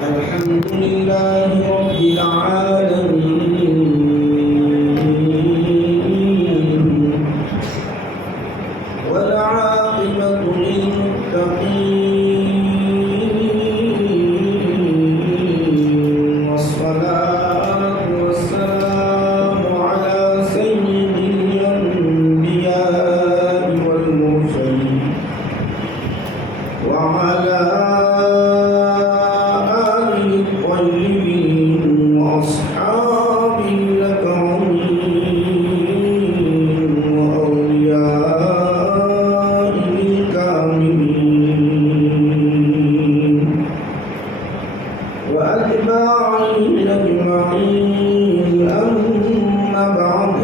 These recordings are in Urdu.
الحمد لله رب العالمين والعاقبة للمتقين والصلاة والسلام على سيد الأنبياء والمرسلين وعلى الطيبين وأصحابه الأكرمين وأوليائه الكاملين وأتباعه أجمعين أما بعد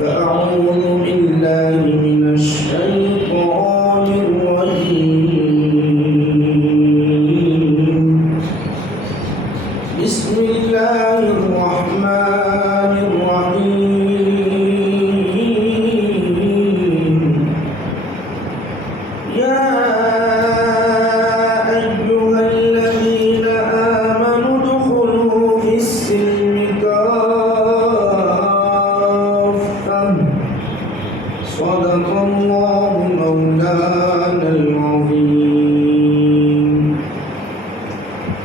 فأعوذ بالله من الشيطان الرجيم بسم الله الرحمن الرحيم يا أيها الذين آمنوا ادخلوا في السلم كافة صدق الله مولانا العظيم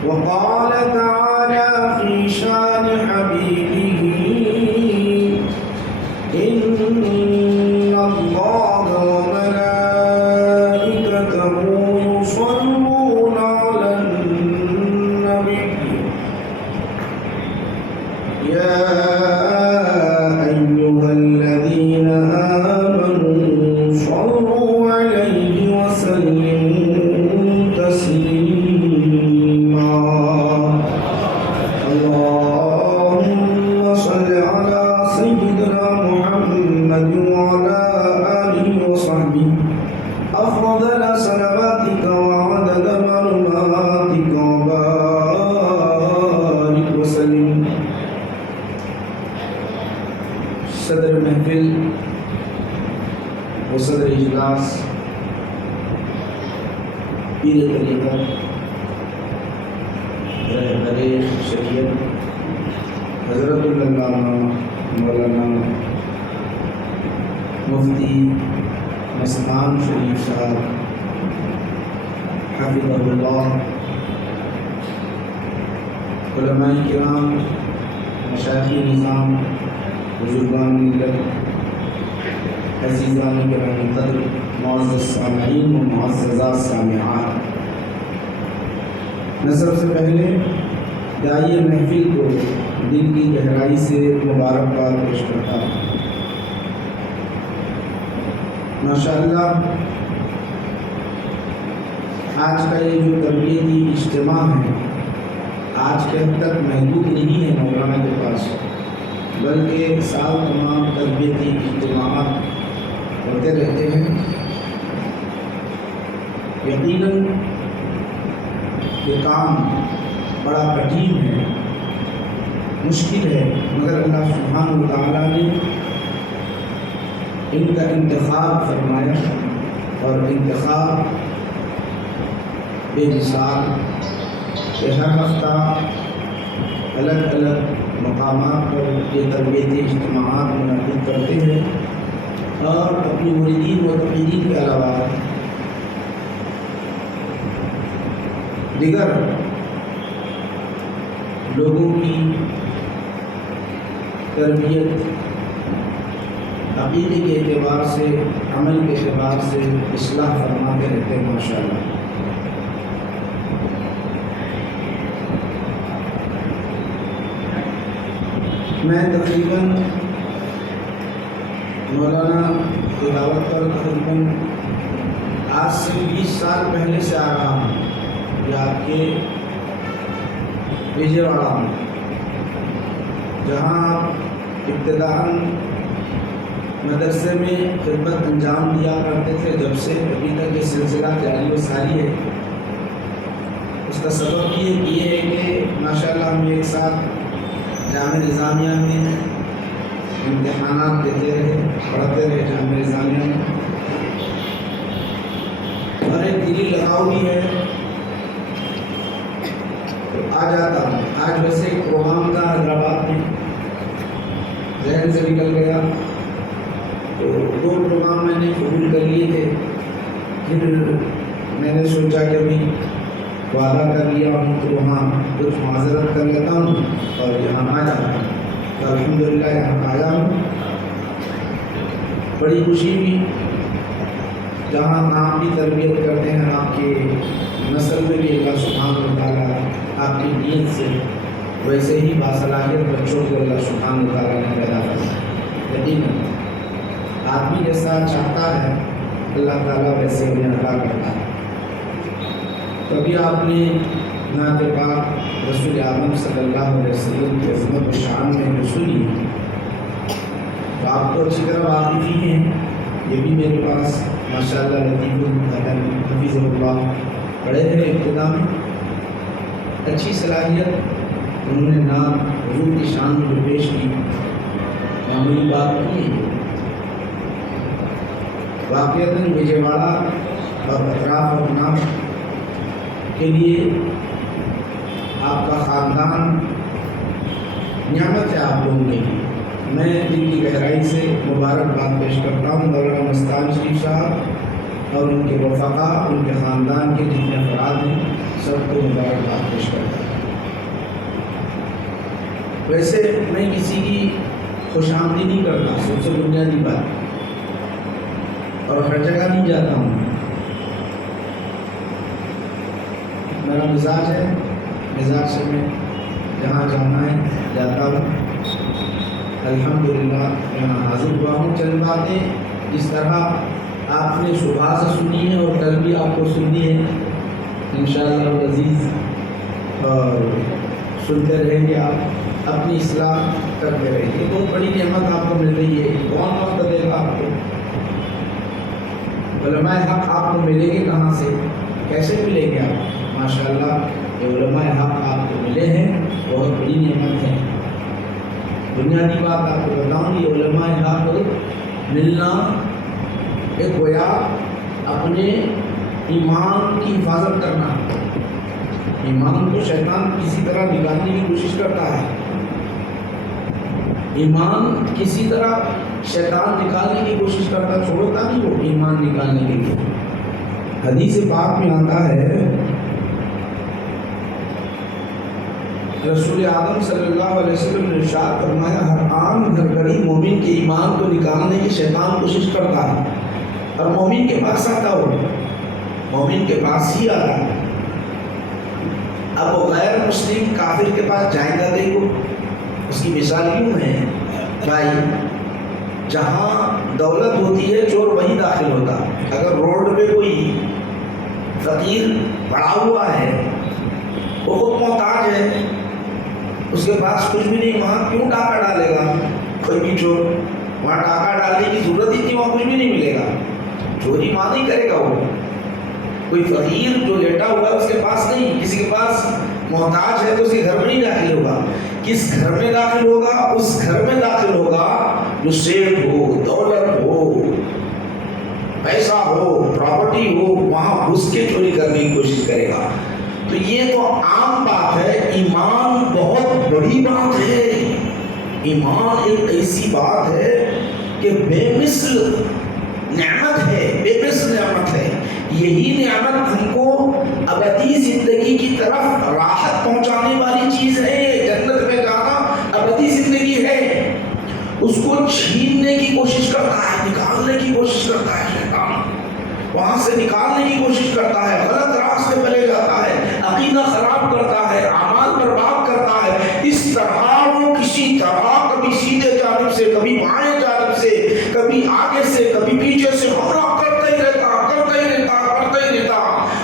وقال تعالى في شان حبيبه إن الله وملائكته يصلون على النبي يا أيها الذين آمنوا صلوا عليه وسلموا تسليما اللهم صل على سيدنا محمد وعلى آله وصحبه أفضل صلواتك وعدد معلوماتك وبارك وسلم صدر محفل و صدر اجلاس پیر طریقت رہبر شریعت حضرت علامہ مولانا مفتی مسمان شریف صاحب حفظہ اللہ، علماء کرام، مشائخ نظام، بزرگان ملت، عزیزان کرام قدر، معزز سامعین و معززات سامعات، میں سب سے پہلے داعی محفل کو دل کی گہرائی سے مبارکباد پیش کرتا ہوں۔ ماشاءاللہ آج کا یہ جو تربیتی اجتماع ہے آج کے حد تک محدود نہیں ہے مولانا کے پاس، بلکہ سال تمام تربیتی اجتماعات ہوتے رہتے ہیں۔ یقیناً یہ کام بڑا کٹھن ہے، مشکل ہے، مگر اللہ سبحانہ و تعالیٰ نے ان کا انتخاب فرمایا، اور انتخاب بے مثال کہ ہر ہفتہ الگ الگ مقامات پر یہ تربیتی اجتماعات منعقد کرتے ہیں، اور اپنی مریدین و تقریرین کے علاوہ دیگر لوگوں کی تربیت عقیدے کے اعتبار سے، عمل کے اعتبار سے اصلاح فرماتے رہتے ہیں ماشاءاللہ۔ میں تقریباً مولانا کی دعوت پر تقریباً آج سے 20 سال پہلے سے آ رہا ہوں، یہ آپ کے وجے واڑہ میں، جہاں ابتداءً مدرسے میں خدمت انجام دیا کرتے تھے، جب سے ابھی تک یہ سلسلہ جاری و ساری ہے۔ اس کا سبب یہ ہے کہ ماشاءاللہ ہم ایک ساتھ جامعہ نظامیہ میں امتحانات دیتے رہے، پڑھتے رہے جامعہ نظامیہ میں، اور ایک دلی لگاؤ بھی ہے تو آ جاتا ہوں. آج ویسے ایک پروگرام تھا حیدرآباد میں، ذہن سے نکل گیا، تو 2 پروگرام میں نے قبول کر لیے تھے. پھر میں نے سوچا کہ ابھی وعدہ کر لیا ہوں تو وہاں کچھ معذرت کر لیتا ہوں اور یہاں آ جاتا ہوں. تو الحمدللہ یہاں آیا ہوں. بڑی خوشی ہوئی، جہاں آپ کی تربیت کرتے ہیں، آپ کے نسل میں بھی اللہ سبحانہ و تعالیٰ آپ کی نیت سے ویسے ہی باصلاحیت بچوں کو اللہ سبحانہ و تعالیٰ نے پیدا کرتا ہے. یقیناً آدمی جیسا چاہتا ہے اللہ تعالیٰ ویسے انہیں عطا کرتا ہے. کبھی آپ نے نعت پاک رسول اعظم صلی اللہ علیہ وسلم کی عظمت و شان میں جو سنی تو آپ تو اچھی طرح واقف ہی ہیں. یہ بھی میرے پاس ماشاءاللہ لطیف الحسن حفیظ اللہ پڑھے تھے ابتدا میں. اچھی صلاحیت انہوں نے نعت حضور کی شان میں جو پیش کی، معمولی بات نہیں ہے. واقعتاً وجے واڑہ اور اطراف اور نام کے لیے آپ کا خاندان نعمت ہے آپ لوگوں کے لیے. میں دل کی گہرائی سے مبارکباد پیش کرتا ہوں مولانا مستان شریف صاحب اور ان کے رفقا، ان کے خاندان کے جتنے افراد ہیں سب کو مبارکباد پیش کرتا ہوں. ویسے میں کسی کی خوش آمدید نہیں کرتا، سب سے بنیادی بات، اور ہر جگہ نہیں جاتا ہوں. میرا مزاج ہے، مزاج سے میں جہاں جانا ہے جاتا ہوں. الحمدللہ یہاں حاضر ہوا ہوں. چند باتیں جس طرح آپ نے صبح سے سنی ہے اور کل بھی آپ کو سننی ہے انشاءاللہ العزیز، اور سنتے رہیں گے. آپ اپنی اصلاح کرتے رہیں گے. بہت بڑی نعمت آپ کو مل رہی ہے. کون وقت دے گا آپ کو؟ علماء حق آپ کو ملیں گے کہاں سے، کیسے ملیں گے آپ؟ ماشاءاللہ یہ علماء حق آپ کو ملے ہیں، بہت بڑی نعمت ہے. بنیادی بات آپ کو بتاؤں، یہ علماء حق ملنا ایک گویا اپنے ایمان کی حفاظت کرنا. ایمان کو شیطان کسی طرح نکالنے کی کوشش کرتا ہے. ایمان کسی طرح شیطان نکالنے کی کوشش کرتا، چھوڑتا نہیں وہ ایمان نکالنے کے لیے. حدیث پاک میں آتا ہے رسول اعظم صلی اللہ علیہ وسلم نے ارشاد فرمایا، ہر آن ہر گھڑی مومن کے ایمان کو نکالنے کی شیطان کوشش کرتا ہے، اور مومن کے پاس آتا ہو، مومن کے پاس ہی آتا ہے. اب وہ غیر مسلم کافر کے پاس جائے گا دیکھو. اس کی مثال یوں ہے بھائی، جہاں دولت ہوتی ہے چور وہیں داخل ہوتا. اگر روڈ پہ کوئی فقیر پڑا ہوا ہے، وہ خود محتاج ہے، اس کے پاس کچھ بھی نہیں، وہاں کیوں ڈاکہ ڈالے گا کوئی بھی چور؟ وہاں ڈاکہ ڈالنے کی ضرورت ہی نہیں، وہاں کچھ بھی نہیں ملے گا. چوری وہاں نہیں کرے گا. وہ کوئی فقیر جو لیٹا ہوا ہے اس کے پاس نہیں، کسی کے پاس محتاج ہے تو اس کے گھر میں نہیں داخل ہوگا. کس گھر میں داخل ہوگا؟ اس گھر میں داخل ہوگا جو سیٹ ہو، دولت ہو، پیسہ ہو، پراپرٹی ہو، وہاں گھس کے چوری کرنے کی کوشش کرے گا. تو یہ تو عام بات ہے. ایمان بہت بڑی بات ہے. ایمان ایک ایسی بات ہے کہ بے مثل نعمت ہے، بے مثل نعمت ہے. یہی نعمت ہم کو ابدی زندگی کی طرف راحت پہنچانے والی چیز ہے. جنت میں جانا ابدی زندگی ہے. اس کو چھیننے کی کوشش کرتا ہے، نکالنے کی کوشش کرتا ہے شیطان. وہاں سے نکالنے کی کوشش کرتا ہے، غلط راستے پہ لے جاتا ہے، عقیدہ خراب کرتا ہے، اعمال برباد کرتا ہے. اس طرح وہ کسی طرح کبھی سیدھے جانب سے، کبھی بائیں جانب سے، کبھی آگے سے، کبھی پیچھے سے ہمراہ کرتا ہی رہتا.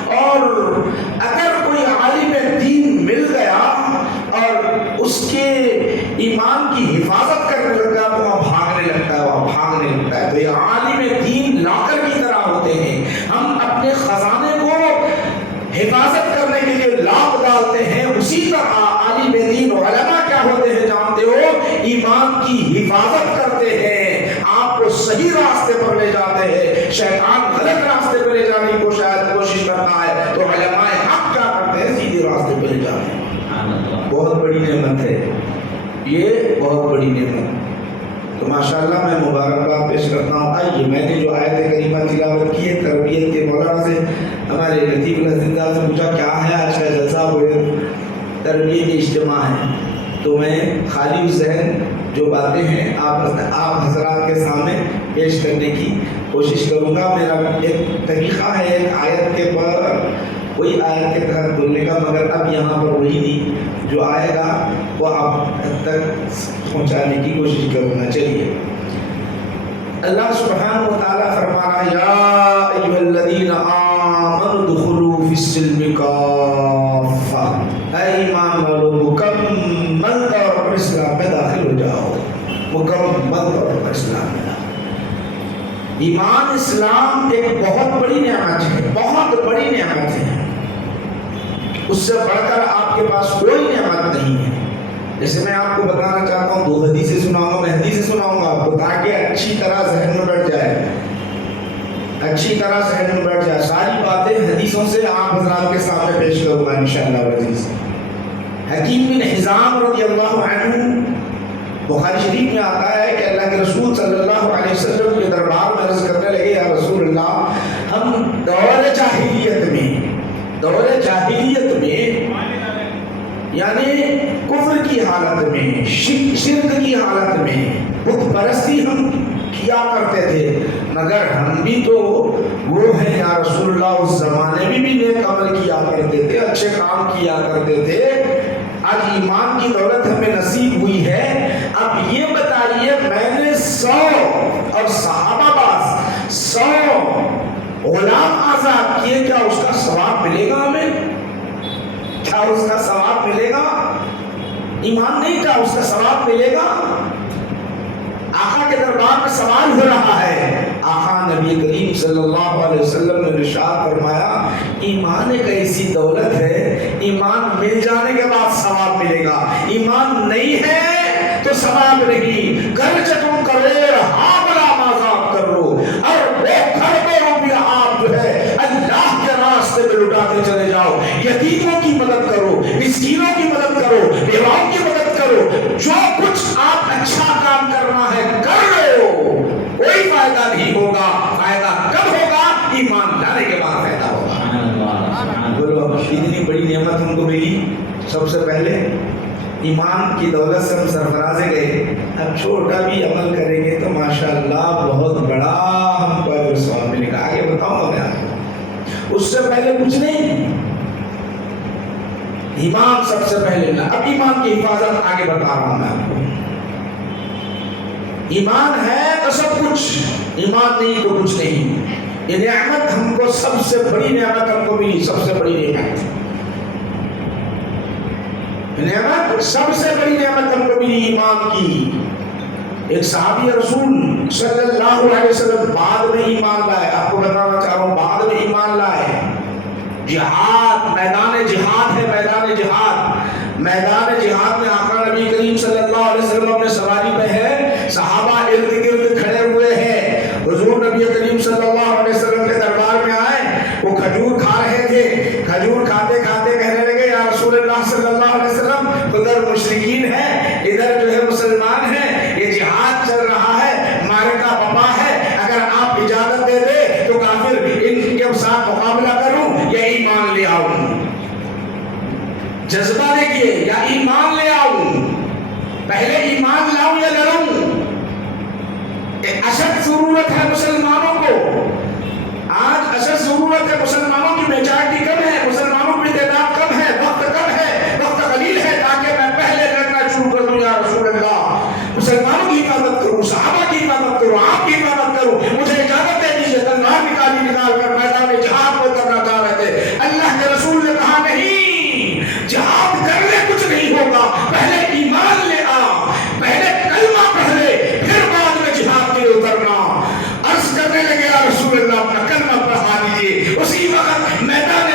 اور اگر کوئی عالم دین مل گیا اور اس کے ایمان کی حفاظت کرنے لگا تو وہاں بھاگنے لگتا ہے. تو یہ عالم دین لاکر کی طرح ہوتے ہیں. ہم اپنے خزانے کو حفاظت کرنے کے لیے لاک ڈالتے ہیں، اسی طرح عالم دین علماء کیا ہوتے ہیں جانتے ہو؟ ایمان کی حفاظت کرتے ہیں، آپ کو صحیح راستے پر لے جاتے ہیں. شیطان غلط راستے پر لے جانے کی کوشش کرتا ہے، تو علماء حق کیا کرتے ہیں؟ سیدھے راستے پر لے جاتے ہیں. بہت بڑی نعمت ہے یہ، بہت بڑی نعمت۔ تو ماشاءاللہ میں مبارکباد پیش کرتا ہوں۔ آئیے میں نے جو آیت کریمہ تلاوت کی ہے تربیت کے مولانا سے، ہمارے لطیف الحسن سے پوچھا کیا ہے آج کا جلسہ، ہوئے تربیت اجتماع ہے، تو میں خالی ذہن جو باتیں ہیں آپ حضرات کے سامنے پیش کرنے کی کوشش کروں گا۔ میرا ایک طریقہ ہے ایک آیت کے پر کوئی آیت کے تحت بولنے کا، مگر اب یہاں پر وہی نہیں جو آئے گا وہ آپ تک پہنچانے کی کوشش کروں گا۔ چلیے، اللہ سبحانہ و تعالیٰ فرما رہا ہے یا ایھا الذین آمنوا ادخلوا فی السلم کافہ، اے ایمان والو مکمل طور پر اسلام میں داخل ہو جاؤ، مکمل طور پر اسلام میں داخل۔ ایمان اسلام ایک بہت بڑی نعمت ہے، بہت بڑی نعمت ہے، اس سے بڑھ کر آپ کے پاس کوئی نعمت نہیں ہے۔ جیسے میں آپ کو بتانا چاہتا ہوں، 2 حدیثیں سناؤں گا، میں حدیثیں سناؤں گا آپ کو تاکہ اچھی طرح ذہن میں بیٹھ جائے، اچھی طرح ذہن میں بیٹھ جائے۔ ساری باتیں حدیثوں سے آپ حضرات کے سامنے پیش کروں گا انشاءاللہ العزیز۔ حکیم بن حزام رضی اللہ عنہ، بخاری شریف میں آتا ہے کہ اللہ کے رسول صلی اللہ علیہ وسلم کے دربار میں عرض کرنے لگے یا رسول اللہ، ہم دور جاہلیت میں یعنی کفر کی حالت میں، شرک کی حالت میں، بت پرستی ہم کیا کرتے تھے، مگر ہم بھی تو وہ ہیں یا رسول اللہ، اس زمانے میں بھی نیک عمل کیا کرتے تھے، اچھے کام کیا کرتے تھے، آج ایمان کی دولت ہمیں نصیب ہوئی ہے۔ اب یہ بتائیے میں نے 100 اور صحابہ باز 100 غلام آزاد کیے، کیا اس کا ثواب ملے گا ہمیں؟ کیا اس کا ثواب ملے گا؟ ایمان نہیں، کیا اس کا ثواب ملے گا؟ آقا کے دربار میں سوال ہو رہا ہے۔ آقا نبی کریم صلی اللہ علیہ وسلم نے ارشاد فرمایا ایمان ایک ایسی دولت ہے، ایمان مل جانے کے بعد ثواب ملے گا، ایمان نہیں ہے تو ثواب نہیں۔ گرچہ تم کرے رہا بلا مازاد کر لو، اور وہ کھڑے روپیہ آپ جو ہے اللہ کے راستے میں لٹاتے چلے جاؤ، یتیموں کی مدد کرو، مسکینوں کی مدد کرو، بیواؤں کی مدد کرو، جو کچھ آپ اچھا کام کرنا ہے کر لو، کوئی فائدہ نہیں ہوگا۔ فائدہ کب ہوگا؟ ایمان لانے کے بعد فائدہ ہوگا۔ بولو اتنی بڑی نعمت ہم کو ملی، سب سے پہلے ایمان کی دولت سے ہم سرفرازے گئے، اب چھوٹا بھی عمل کریں گے تو ماشاءاللہ بہت بڑا ہم کو اجر ثواب ملے گا۔ آگے بتاؤں گا میں آپ کو، اس سے پہلے کچھ نہیں، ایمان سب سے پہلے۔ اب ایمان کی حفاظت آگے بتا رہا ہوں میں آپ کو۔ ایمان ہے تو سب کچھ، ایمان نہیں تو کچھ نہیں۔ یہ نعمت ہم کو سب سے بڑی نعمت ہم کو ملی، سب سے بڑی نعمت، سب سے بڑی نعمت ہم کو ملی ایمان کی۔ ایک صحابی رسول صلی اللہ علیہ وسلم بعد میں ایمان لائے، آپ کو بتانا چاہ رہا ہوں بعد میں ایمان لائے۔ جہاد، میدان جہاد ہے، میدان جہاد، میدان جہاد میں آقا نبی کریم صلی اللہ علیہ وسلم اپنے سواری پہ ہے، صحابہ ارد گرد کھڑے ہوئے ہیں، حضور نبی کریم صلی اللہ علیہ وسلم کے دربار میں آئے، وہ کھجور کھا رہے تھے، کھجور کھاتے کھاتے کہنے لگے یا رسول اللہ صلی اللہ علیہ وسلم، ادھر مشرکین ہیں، ادھر جو ہے مسلمان ہیں، یہ جہاد چل رہا ہے، معرکہ بپا ہے، اگر آپ اجازت دے دے تو کافر ان کے ساتھ مقابلہ کروں یا ایمان لے آؤں؟ جذبہ دیکھیے، یا ایمان لے آؤں، پہلے ایمان لاؤں یا لڑوں؟ اشد ضرورت ہے مسلمانوں کو، آج اشد ضرورت ہے مسلمانوں کی، میجارٹی کم ہے، مسلمانوں کی تعداد کم ہے، وقت کم ہے، وقت قلیل ہے، تاکہ میں پہلے لڑنا شروع کر دوں یا رسول اللہ، مسلمانوں کی حفاظت کروں، صحابہ کی حفاظت کروں، آپ کی حفاظت کروں، مجھے اجازت دے دیجیے۔ تلوار نکال کر میدان جہاد میں کرنا چاہ رہے تھے، اللہ کے رسول نے کہا نہیں، جہاد کرنے کچھ نہیں ہوگا، پہلے ایمان لے آ، پہلے کلمہ پڑھ لے، پھر بعد میں جہاد کے لیے اترنا۔ عرض کرنے لگے یا رسول اللہ اپنا کلمہ پڑھا دیجیے، اسی وقت میدان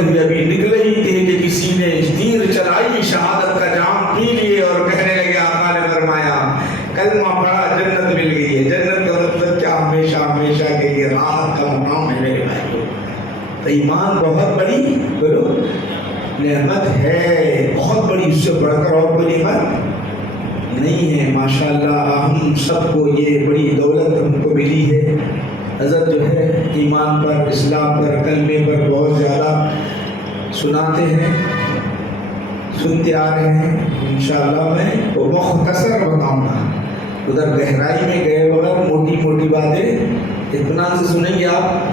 پڑھتے ہوئے ابھی نکلے ہی تھے کہ کسی نے تیر چلائی، شہادت کا جام پی لیے اور کہنے لگے آقا نے فرمایا کلمہ پڑھا جنت مل گئی ہے۔ جنت کا مطلب کیا؟ ہمیشہ ہمیشہ کے لیے راحت کا مقام ہے میرے بھائیو۔ تو ایمان بہت بڑی بولو نعمت ہے، بہت بڑی، اس سے بڑھ کر اور کوئی نعمت نہیں ہے۔ ماشاءاللہ ہم سب کو یہ بڑی دولت ہم کو ملی ہے۔ حضرت جو ہے ایمان پر، اسلام پر، کلمے پر بہت زیادہ سناتے ہیں، سنتے آ رہے ہیں۔ انشاءاللہ میں وہ مختصر بتاؤں گا، ادھر گہرائی میں گئے بغیر موٹی موٹی باتیں اطمینان سے سنیں گے آپ،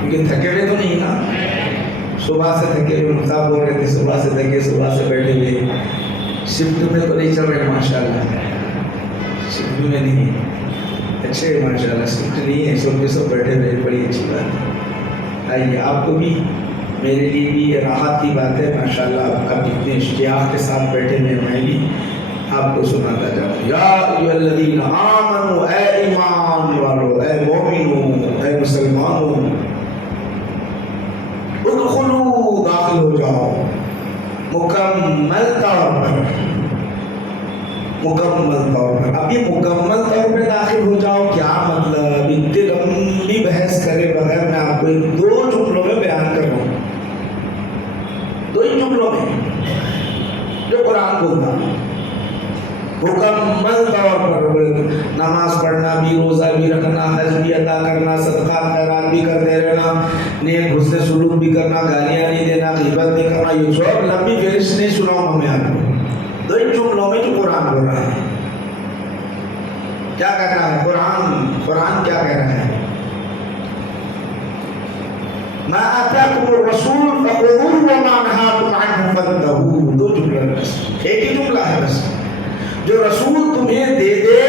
کیونکہ تھکے ہوئے تو نہیں نا، صبح سے تھکے ہوئے، مصعب بول رہے تھے صبح سے تھکے، صبح سے بیٹھے ہوئے، شفٹ میں تو نہیں چل رہے ماشاءاللہ، شفٹ میں نہیں، اچھے ماشاءاللہ شفٹ نہیں ہے، سب کے سب بیٹھے ہوئے، بڑی اچھی بات ہے۔ آئیے آپ کو بھی، میرے لیے بھی یہ راحت کی بات ہے ماشاءاللہ، آپ اتنے اشتیاق کے ساتھ بیٹھے ہوئے، میں بھی آپ کو سناتا جاؤں۔ یا ایھا الذین آمنوا، اے ایمان والو، اے مومنو، اے مسلمانوں، ادخلوا، داخل ہو جاؤ، مکمل طور پر، مکمل طور پر۔ اب یہ مکمل طور پہ داخل ہو جاؤ کیا مطلب؟ اتنی لمبی بحث کرے بغیر میں آپ کو دو جملوں میں بیان کر رہا ہوں، دو ہی جملوں میں جو قرآن بولتا۔ مکمل طور پر نماز پڑھنا بھی، روزہ بھی رکھنا، حج بھی ادا کرنا، صدقات خیرات بھی کرتے رہنا، نیک حسن سلوک بھی کرنا، گالیاں نہیں دینا، غیبت نہیں کرنا، یہ سب لمبی فہرست نہیں سناؤں میں آپ کو، دو ہی جملوں میں جو قرآن بول رہا ہے۔ کیا کہہ رہا ہے قرآن کیا کہہ رہا ہے؟ ما آتاکم الرسول فخذوہ وما نہاکم عنہ فانتہوا، دو جملہ بس، ایک ہی جملہ ہے بس، جو رسول تمہیں دے دے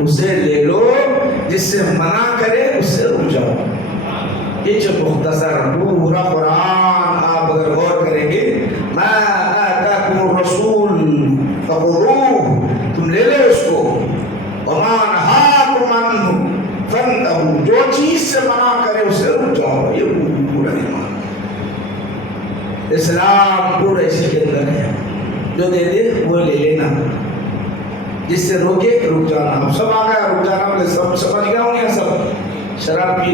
اسے لے لو، جس سے منع کرے اس سے رک جاؤ۔ یہ جو مختصر پورا قرآن آپ اگر غور کریں گے، ما آتاکم الرسول فخذوہ، تم لے لو اس کو، وما نہاکم عنہ فانتہوا، جو چیز سے منع کرے اسے رک جاؤ۔ یہ پورا ایمان، اسلام پورا اسی کے اندر ہے، جو دے دے وہ لے لینا، جس سے روکے رک جانا۔ اب سب آ گیا رک جانا، سب سمجھ گیا ہوں گے سب، شراب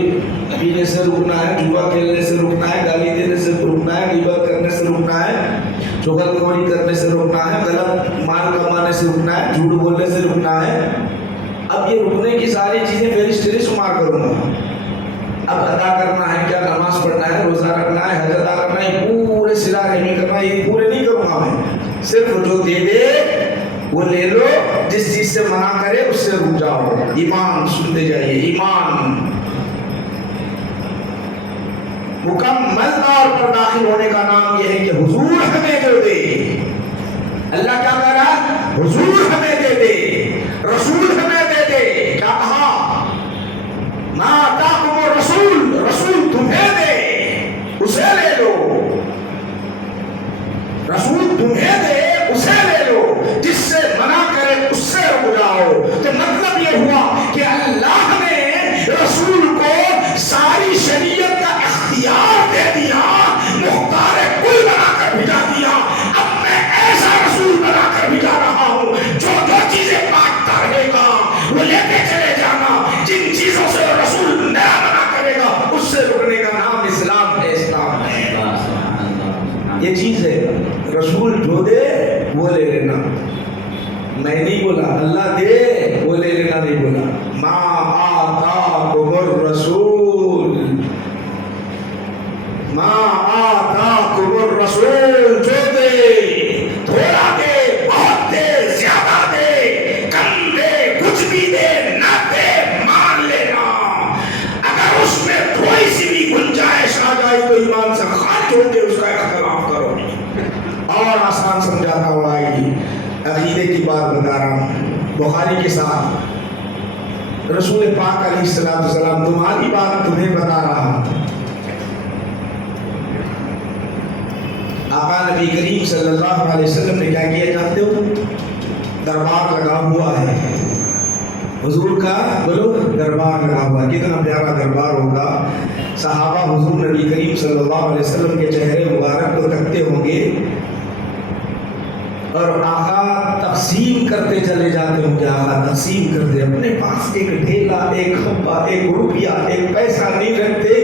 پینے سے رکنا ہے، جوا کھیلنے سے رکنا ہے، گالی دینے سے رکنا ہے، غیبت کرنے سے رکنا ہے، چغلخوری کرنے سے رکنا ہے، غلط مال کمانے سے رکنا ہے، جھوٹ بولنے سے رکنا ہے۔ اب یہ رکنے کی ساری چیزیں فہرست نہیں شمار کروں گا، اب ادا کرنا ہے کیا، نماز پڑھنا ہے، روزہ رکھنا ہے، حج ادا کرنا ہے، پورے صلہ رحمی کرنا ہے، یہ پورے نہیں کروں گا میں، صرف جو دے دے وہ لے لو، جس چیز سے منع کرے اس سے رک جاؤ۔ ایمان سنتے جائیے، ایمان مکمل طور پر داخل ہونے کا نام یہ ہے کہ حضور ہمیں جو دے، اللہ کیا کہہ رہا ہے؟ حضور ہمیں دے دے، رسول ہمیں دے دے، کیا کہا؟ ما آتاکم الرسول، رسول تمہیں دے اسے لے لو، رسول تمہیں دے اسے لے لو، جس سے منع کرے اس سے رک جاؤ۔ تو مطلب یہ ہوا کہ اللہ نے رسول کو ساری شریعت کا اختیار دے دیا، مختار کل بنا کر بھیجا دیا۔ اب میں ایسا رسول بنا کر بھیجا رہا ہوں جو دو چیزیں بانٹتا رہے گا، وہ لیتے چلے جانا، جن چیزوں سے رسول نیا بنا کرے گا اس سے رکنے کا نام اسلام ہے، اسلام ہے۔ یہ چیز ہے، رسول جو دے وہ لے لینا، میں نہیں بولا، اللہ دے وہ لے لینا نہیں بولا۔ ما آتاکم الرسول، ما آتاکم الرسول، جو دے، تھوڑا دے، بہت دے، زیادہ دے، کم دے، کچھ بھی دے، نہ دے، مان لینا۔ اگر اس میں تھوڑی سی بھی گنجائش آ جائے تو ایمان سے خارج ہو کے اس کا اختلاف کرو۔ اور آسان سمجھاتا ہوں، آئیے عقیدے کی بات بتا رہا ہوں، بخاری کے ساتھ رسول پاک علیہ السلام تمہاری بات تمہیں بتا رہا ہوں۔ آقا نبی کریم صلی اللہ علیہ وسلم نے کیا کیا جانتے ہو؟ دربار لگا ہوا ہے، حضور کا بولو دربار لگا ہوا، کتنا پیارا دربار ہوگا، صحابہ حضور نبی کریم صلی اللہ علیہ وسلم کے چہرے مبارک کو تکتے ہوں گے اور آقا تقسیم کرتے چلے جاتے ہوں گے. آقا تقسیم کرتے اپنے پاس ایک ڈھیلا، ایک خبا، ایک روپیہ، ایک پیسہ نہیں رکھتے.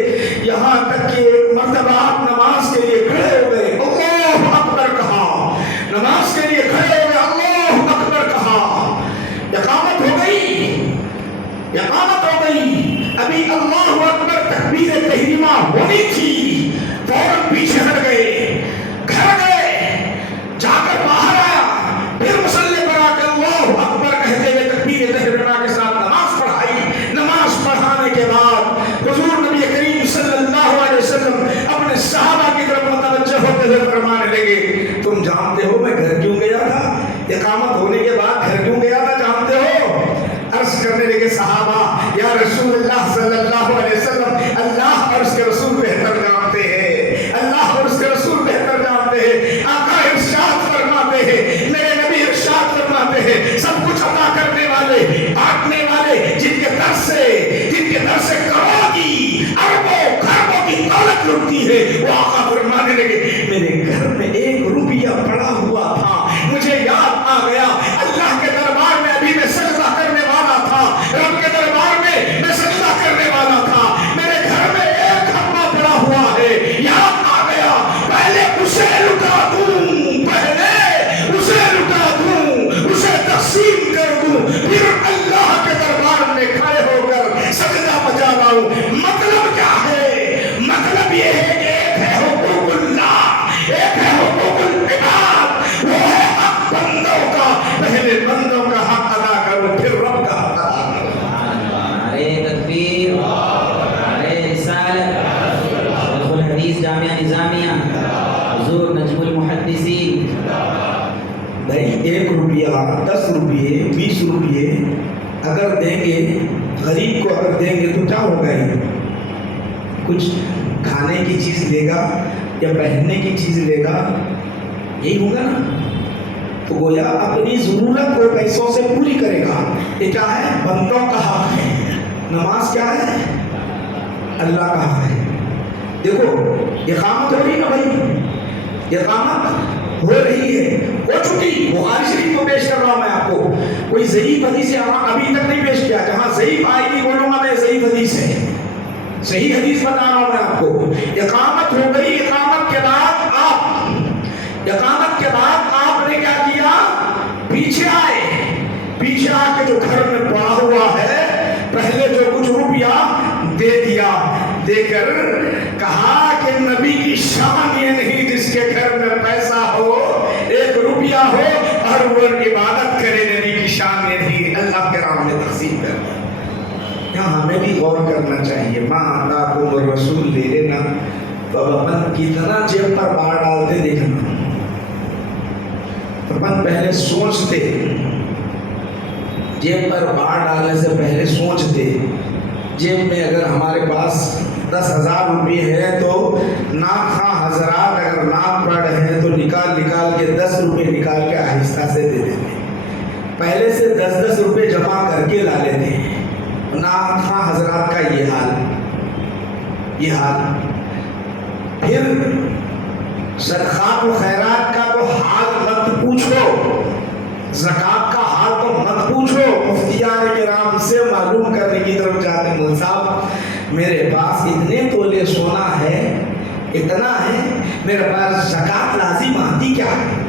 یہاں تک کہ ایک مرتبہ آپ نماز کے لیے کھڑے ہو گئے، اللہ اکبر کہا. نماز کے لیے کھڑے ہو گئے، اللہ اکبر کہا. اقامت ہو گئی، اقامت ہو گئی. ابھی اللہ اکبر تکبیر تحریمہ ہونی تھی، فوراً پیچھے ہٹ گئے، گھر گئے، جا کر باہر آیا، پھر مصلی پر آ کے اللہ اکبر کہتے ہوئے تکبیر تحریمہ کے ساتھ نماز پڑھائی. نماز پڑھانے کے بعد حضور نبی کریم صلی اللہ علیہ وسلم اپنے صحابہ کی طرف متوجہ ہوتے ہوئے فرمانے لگے، تم جانتے ہو میں گھر کیوں گیا تھا؟ اقامت ہونے کے بعد گھر کیوں گیا تھا جانتے ہو؟ عرض کرنے لگے صحابہ، یا رسول اللہ صلی اللہ علیہ وسلم، اللہ اور اس کے رسول بہتر جانتے ہیں، اللہ اور اس کے رسول بہتر جانتے ہیں. آقا ارشاد فرماتے ہیں، میرے نبی ارشاد فرماتے ہیں، سب کچھ عطا کرنے والے، بانٹنے والے، جن کے در سے کروڑوں کی، اربوں خربوں کی دولت لٹتی ہے، وہ آقا فرمانے لگے میرے گھر میں ایک روپیہ پڑا ہوا تھا، مجھے یاد آ گیا اللہ کے دربار میں ابھی میں سجدہ کرنے والا تھا، رب کے دربار میں سجدہ کرنے والا تھا، میرے گھر میں ایک کھپا پڑا ہوا ہے، یاد آ گیا پہلے اسے لٹا دوں، پہلے اسے لٹا دوں، اسے تقسیم کر دوں، پھر اللہ کے دربار میں کھڑے ہو کر سجدہ بجا لاؤں. مطلب کیا ہے؟ مطلب یہ ہے کہ ایک ہے حقوق اللہ، ایک ہے حقوق العباد، وہ ہے حق بندوں کا. پہلے بندوں کا حق ادا کرو، پھر رب کا حق ادا کرو. نعرہ تکبیر، نعرہ رسالت، شیخ الحدیث جامعہ نظامیہ حضور نجم المحدثین. بھائی 1 روپیہ، 10 روپیے، 20 روپیے اگر دیں گے غریب کو، اگر دیں گے تو کیا ہوگا؟ یہ کچھ کھانے کی چیز لے گا یا پہننے کی چیز لے گا، یہی ہوگا نا. تو گویا اپنی ضرورت کو پیسوں سے پوری کرے گا. یہ کیا ہے؟ بندوں کا حق ہے. نماز کیا ہے؟ اللہ کا حق ہے. دیکھو اقامت ہو رہی نا بھائی، اقامت ہو رہی ہے، ہو چکی. بخاری شریف کو پیش کر رہا ہوں میں آپ کو. کوئی ضعیف حدیث ابھی تک نہیں پیش کیا. جہاں ضعیف آئے گی بولوں گا میں ضعیف حدیث ہے. صحیح حدیث بتا رہا ہوں میں آپ کو. اقامت ہو گئی. اقامت کے بعد آپ نے کیا کیا؟ پیچھے آئے. پیچھے آ کے جو گھر میں پڑا ہوا ہے پہلے جو کچھ روپیہ دے دیا، دے کر کہا کہ نبی کی شان یہ نہیں جس کے گھر میں پیسہ ہو، 1 روپیہ ہو اور وہ عبادت کرے. نبی کی شان یہ نہیں، اللہ کے راہ میں تقسیم کرنا. یہاں ہمیں بھی غور کرنا چاہیے. ماں آتاکم الرسول لے لینا تو اب اپن کتنا جیب پر باہر ڈالتے دیکھنا. اپن پہلے سوچتے، جیب پر باہر ڈالنے سے پہلے سوچتے. جیب میں اگر ہمارے پاس 10,000 روپے ہے تو ناک خواہ حضرات اگر ناک پڑ رہے ہیں تو نکال کے 10 روپے نکال کے آہستہ سے دے دیتے. پہلے سے 10 روپے جمع کر کے لا لیتے ہیں. ناک خواہ حضرات کا یہ حال. پھر صدقات و خیرات کا تو حال مت پوچھو، زکات کا حال تو مت پوچھو. مفتیان کرام سے معلوم کرنے کی طرف جاتے ہیں، مول صاحب میرے پاس اتنے تولے سونا ہے، اتنا ہے، میرے پاس زکات لازم آتی کیا ہے؟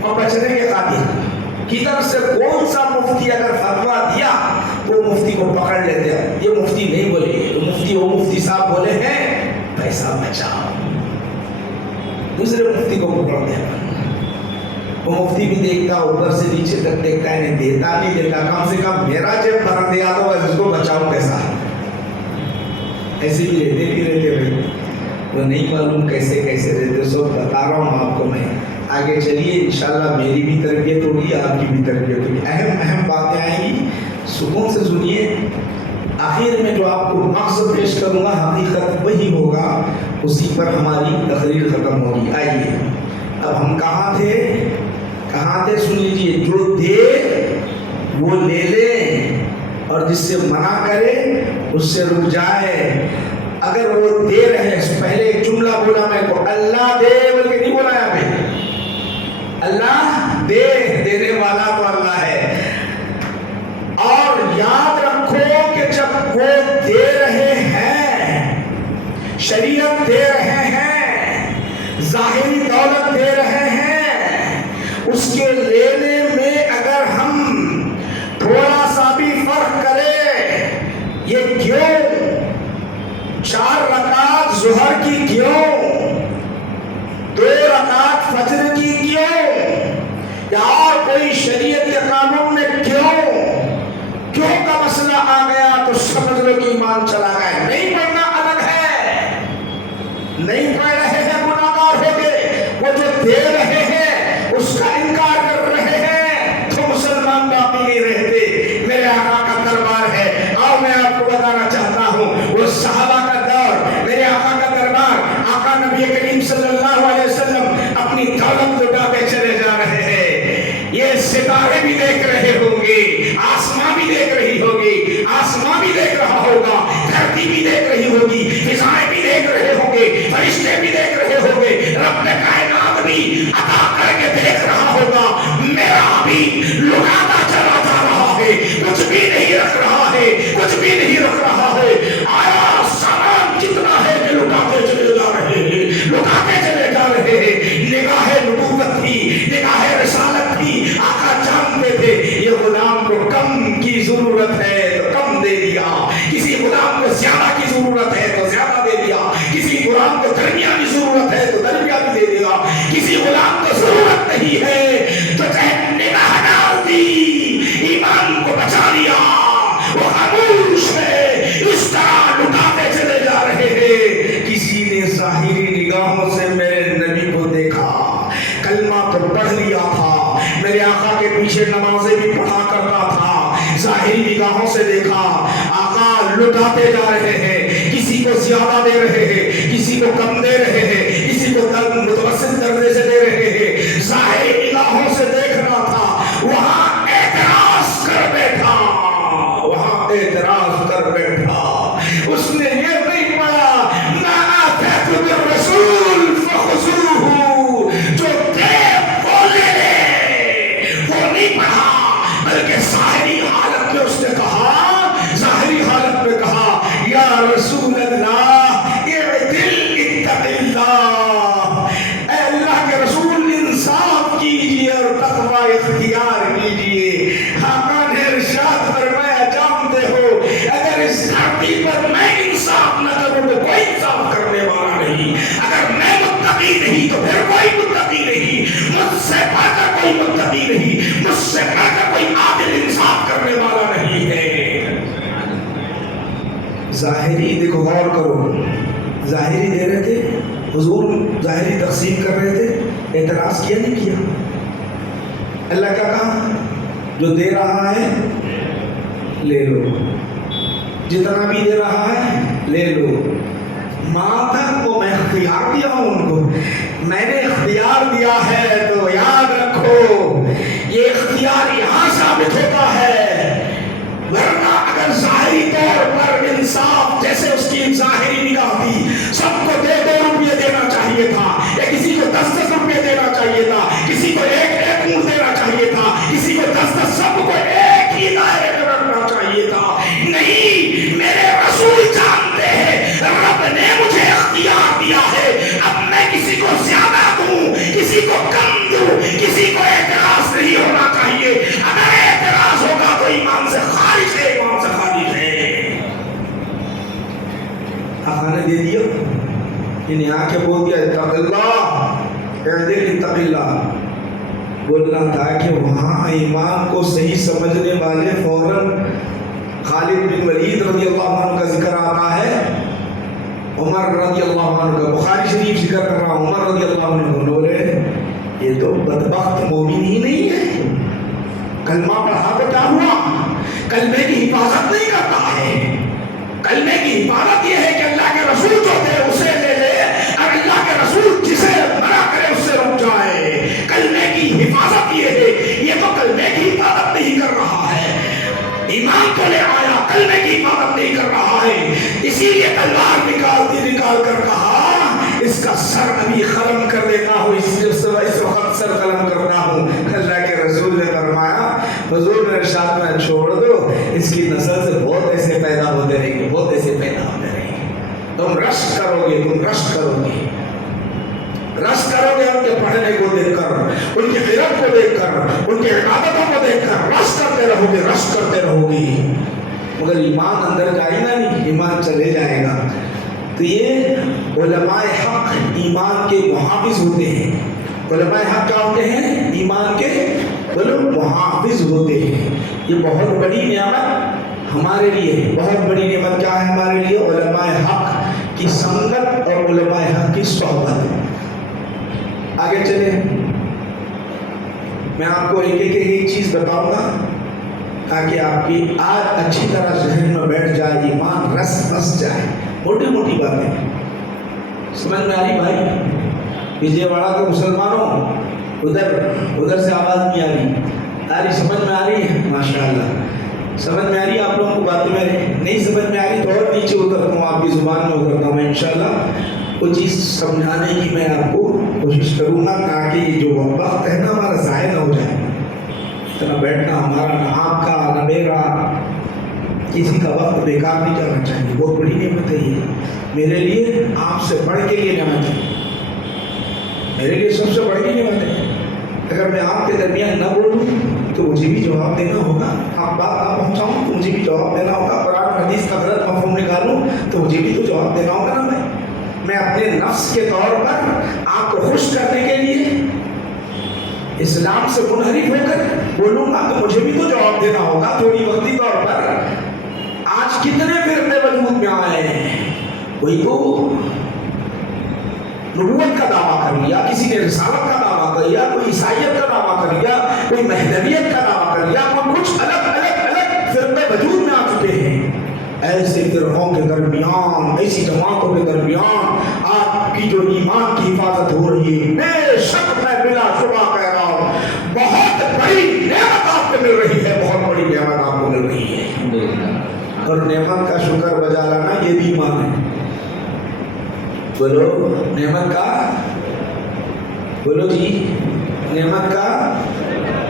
اور بچنے کے خاطر کی طرف سے کون سا مفتی اگر فتویٰ دیا تو مفتی کو پکڑ لیتے ہیں. یہ مفتی نہیں بولے، وہ مفتی صاحب بولے ہیں پیسہ بچاؤ. دوسرے مفتی کو پکڑتے ہیں. وہ مفتی بھی دیکھتا اوپر سے نیچے تک دیکھتا ہے، نہیں دیتا نہیں دیتا، کم سے کم میرا جیب بھر دیا تو اس کو بچاؤ پیسہ. ایسے بھی رہتے بھائی. وہ نہیں معلوم کیسے رہتے. سو بتا رہا ہوں آپ کو میں. آگے چلیے انشاءاللہ میری بھی تربیت ہوگی، آپ کی بھی تربیت ہوگی. اہم باتیں آئیں گی، سکون سے سنیے. آخر میں جو آپ کو مقصد پیش کروں گا حقیقت وہی ہوگا، اسی پر ہماری تقریر ختم ہوگی. آئیے اب ہم کہاں تھے سن لیجیے. جو دے وہ لے لے اور جس سے منع کرے اس سے رک جائے. اگر وہ دے رہے جملہ بولا میں کو اللہ دے بلکہ نہیں بولا یہاں پہ اللہ دے دینے والا تو اللہ ہے اور یاد رکھو کہ جب وہ دے رہے ہیں شریعت دے رہے ہیں ظاہری دولت دے رہے ہیں اس کے لینے میں اگر ہم تھوڑا سا بھی فرق کریں یہ کیوں 4 رکعت ظہر کی کیوں 2 رکعت فجر کی کیوں یا اور کوئی شریعت کے قانون میں کیوں کا مسئلہ آ گیا تو سمجھ لو کہ ایمان چلا گیا نہیں پڑھنا الگ ہے نہیں پڑھ رہے ہیں گناہگار ہو گئے وہ جو دے رہے ہیں اس کا انکار کر رہے ہیں تو مسلمان باقی نہیں رہتے میرے آقا کا دربار ہے اور میں آپ کو بتانا چاہتا ہوں وہ صحابہ کا دور میرے آقا کا دربار آقا نبی کریم صلی اللہ علیہ وسلم اپنی دولت لٹاتے چلے جا رہے ہیں یہ ستارے بھی دیکھ رہے ہوں گے آسمان بھی دیکھ رہی ہوگی آسمان بھی دیکھ رہا ہوگا دھرتی بھی دیکھ رہی ہوگی فضائیں بھی دیکھ رہے ہوں گے فرشتے بھی دیکھ رہے ہوں گے رب کائنات بھی عطا کر کے دیکھ رہا ہوگا میرا بھی لٹاتا چلا جا رہا ہے کچھ بھی نہیں رکھ رہا ہے کچھ بھی نہیں رکھ رہا ہے آیا سامان کتنا ہے کہ لٹاتے چلے جا رہے ہیں لٹاتے چلے جا رہے ہیں نگاہ نبوت تھی نگاہ رسالت تھی آقا جانتے تھے یہ غلام کو کم کی ضرورت ہے تو کم دے دیا کسی غلام کو زیادہ کی ضرورت ہے تو زیادہ دے دیا کسی غلام کو درمیانی ضرورت ہے تو درمیانی دے دیا کسی غلام کو ضرورت نہیں ہے تو نگاہ ڈال دی ایمان کو بچا لیا وہ خاموش ہے اس طرح لٹاتے چلے جا رہے ہیں کسی نے ظاہری نگاہوں سے میرے نبی کو دیکھا کلمہ تو پڑھ لیا تھا میرے آقا کے پیچھے نمازیں بھی پڑھا کرتا تھا ظاہری نگاہوں سے دیکھا آقا لٹاتے جا رہے ہیں کسی کو زیادہ دے رہے ہیں کسی کو کم دے رہے ہیں کسی کو متوسط درجے سے دے رہے ہیں ظاہری نگاہوں سے دیکھنا تھا وہاں اعتراض کر بیٹھا اس نے یہ نہیں پڑھا ما آتاکم الرسول فخذوہ جو دے وہ لے لے وہ نہیں پڑھا بلکہ ظاہری حالت میں اس نے کہا یا رسول اللہ اعدل اتق اللہ اے اللہ کے رسول انصاف کیجئے اور تقوی اختیار کیجئے آقا نے ارشاد فرمایا جانتے ہو اگر اس دھرتی پر میں انصاف نہ کروں تو کوئی انصاف کرنے والا نہیں اگر میں متقی نہیں تو پھر کوئی متقی نہیں مجھ سے بڑھ کر کوئی متقی نہیں مجھ سے بڑھ کر کوئی عادل انصاف کرنے والا نہیں ہے ظاہری دیکھو غور کرو ظاہری دے رہے تھے حضور ظاہری تقسیم کر رہے تھے اعتراض کیا نہیں کیا اللہ کیا کہا جو دے رہا ہے لے لو جتنا بھی دے رہا ہے لے لو ماں تک وہ میں اختیار دیا ہوں ان کو میں نے اختیار دیا ہے تو یاد رکھو یہ اختیار یہاں ثابت ہوتا ہے ورنہ اگر ظاہری طور پر انصاف جیسے اس کی ظاہری نگاہ تھی سب کو 2 روپے دینا چاہیے تھا یا کسی کو 10 روپے دینا چاہیے تھا کسی کو 1 اونٹ دینا چاہیے تھا کسی کو 10 سب کو ایک ہی دائرے میں رکھنا چاہیے تھا نہیں میرے رسول جانتے ہیں رب نے مجھے اختیار دیا ہے اب میں کسی کو زیادہ دوں کسی کو کم دوں کسی کو اعتراض نہیں ہونا چاہیے اگر اعتراض ہوگا تو ایمان سے خارج ہے ایمان سے خارج ہے آقا نے دے دیا انہیں آ کے بول دیا اتق اللہ اعدل اتق اللہ بولنا تھا کہ وہاں ایمان کو صحیح سمجھنے والے فوراً خالد بن ولید رضی اللہ عنہ کا ذکر آتا ہے عمر رضی اللہ عنہ کا بخاری شریف ذکر کر رہا ہوں عمر رضی اللہ عنہ بولے یہ تو بدبخت مومن ہی نہیں ہے کلمہ پڑھا تو کیا ہوا کلمے کی حفاظت نہیں کرتا ہے کلمے کی حفاظت یہ ہے کہ اللہ کے رسول جو تھے اسے لے لے اور اللہ کے رسول جسے منع کرے اس سے رک جائے کلمے کی حفاظت یہ ہے یہ تو کلمے کی حفاظت نہیں کر رہا ہے ایمان تو لے آیا کلمے کی حفاظت نہیں کر رہا ہے اسی لیے تلوار نکال کر کہا اس کا سر ابھی قلم کر دیتا ہوں، اس وقت سر قلم کرتا ہوں۔ اللہ کے رسول نے فرمایا، حضور نے ارشاد میں چھوڑ دو، اس کی نسل سے بہت ایسے پیدا ہوتے رہیں گے، بہت ایسے پیدا ہوتے رہیں گے۔ تم رشک کرو گے، تم رشک کرو گے، رشک کرو گے ان کے پڑھنے کو دیکھ کر، ان کی قرت کو دیکھ کر، ان کی عبادتوں کو دیکھ کر رشک کرتے رہو گے، رشک کرتے رہو گے، مگر ایمان اندر جائے گا نہیں، ایمان چلے جائے گا۔ تو یہ علماء حق ایمان کے محافظ ہوتے ہیں۔ علماء حق کیا ہوتے ہیں؟ ایمان کے محافظ ہوتے ہیں۔ یہ بہت بڑی نعمت ہمارے لیے، بہت بڑی نعمت کیا ہے ہمارے لیے؟ علماء حق کی سنگت اور علماء حق کی صحبت۔ آگے چلیں، میں آپ کو ایک چیز بتاؤں گا تاکہ آپ کی آج اچھی طرح ذہن میں بیٹھ جائے، ایمان رس بس جائے۔ موٹی موٹی باتیں سمجھ میں آ رہی بھائی؟ وجے واڑہ کے مسلمانوں، ادھر سے آواز نہیں آ رہی، سمجھ میں آ رہی ہے؟ ماشاء اللہ سمجھ میں آ رہی ہے آپ لوگوں کو باتیں؟ میرے نہیں سمجھ میں آ رہی تو اور نیچے اترتا ہوں، آپ کی زبان میں اترتا ہوں میں انشاءاللہ وہ چیز سمجھانے کی میں آپ کو کوشش کروں گا تاکہ یہ جو وقت ہے نا ہمارا ضائع نہ ہو جائے۔ اتنا بیٹھنا ہمارا نہ آپ کا نہ میرا، کسی کا وقت بیکار نہیں کرنا چاہیے۔ بہت بڑی نعمت ہے یہ میرے لیے، آپ سے بڑھ کے یہ نعمت ہے، میرے لیے سب سے بڑی نعمت ہے۔ اگر میں آپ کے درمیان نہ بولوں تو مجھے بھی جواب دینا ہوگا، آپ بات نہ پہنچاؤں تو مجھے بھی جواب دینا ہوگا، قرآن حدیث کا غلط مفہوم نکالوں تو مجھے بھی تو جواب دینا ہوگا نا۔ میں اپنے نفس کے طور پر آپ کو خوش کرنے کے لیے اسلام سے منحرف ہو کر بولوں گا تو مجھے بھی تو جواب دینا ہوگا تھوڑی وقتی طور پر۔ آج کتنے فرقے وجود میں آئے ہیں، کوئی تو نبوت کا دعویٰ کر لیا، کسی نے رسالت کا دعویٰ کر لیا، کوئی عیسائیت کا دعویٰ کر لیا، کوئی مہدویت کا دعویٰ کر لیا، کوئی کچھ الگ فرقے وجود میں آ چکے ہیں۔ ایسے فرقوں کے درمیان، ایسی جماعتوں کے درمیان آپ کی جو ایمان کی حفاظت ہو رہی ہے، بے شک میں بلا شبہ کہہ رہا ہوں بہت بڑی نعمت آپ کو مل رہی ہے، بہت بڑی نعمت آپ کو مل رہی ہے۔ اور نعمت کا شکر بجا لانا یہ بھی ایمان ہے۔ بولو نعمت کا، بولو جی نعمت کا،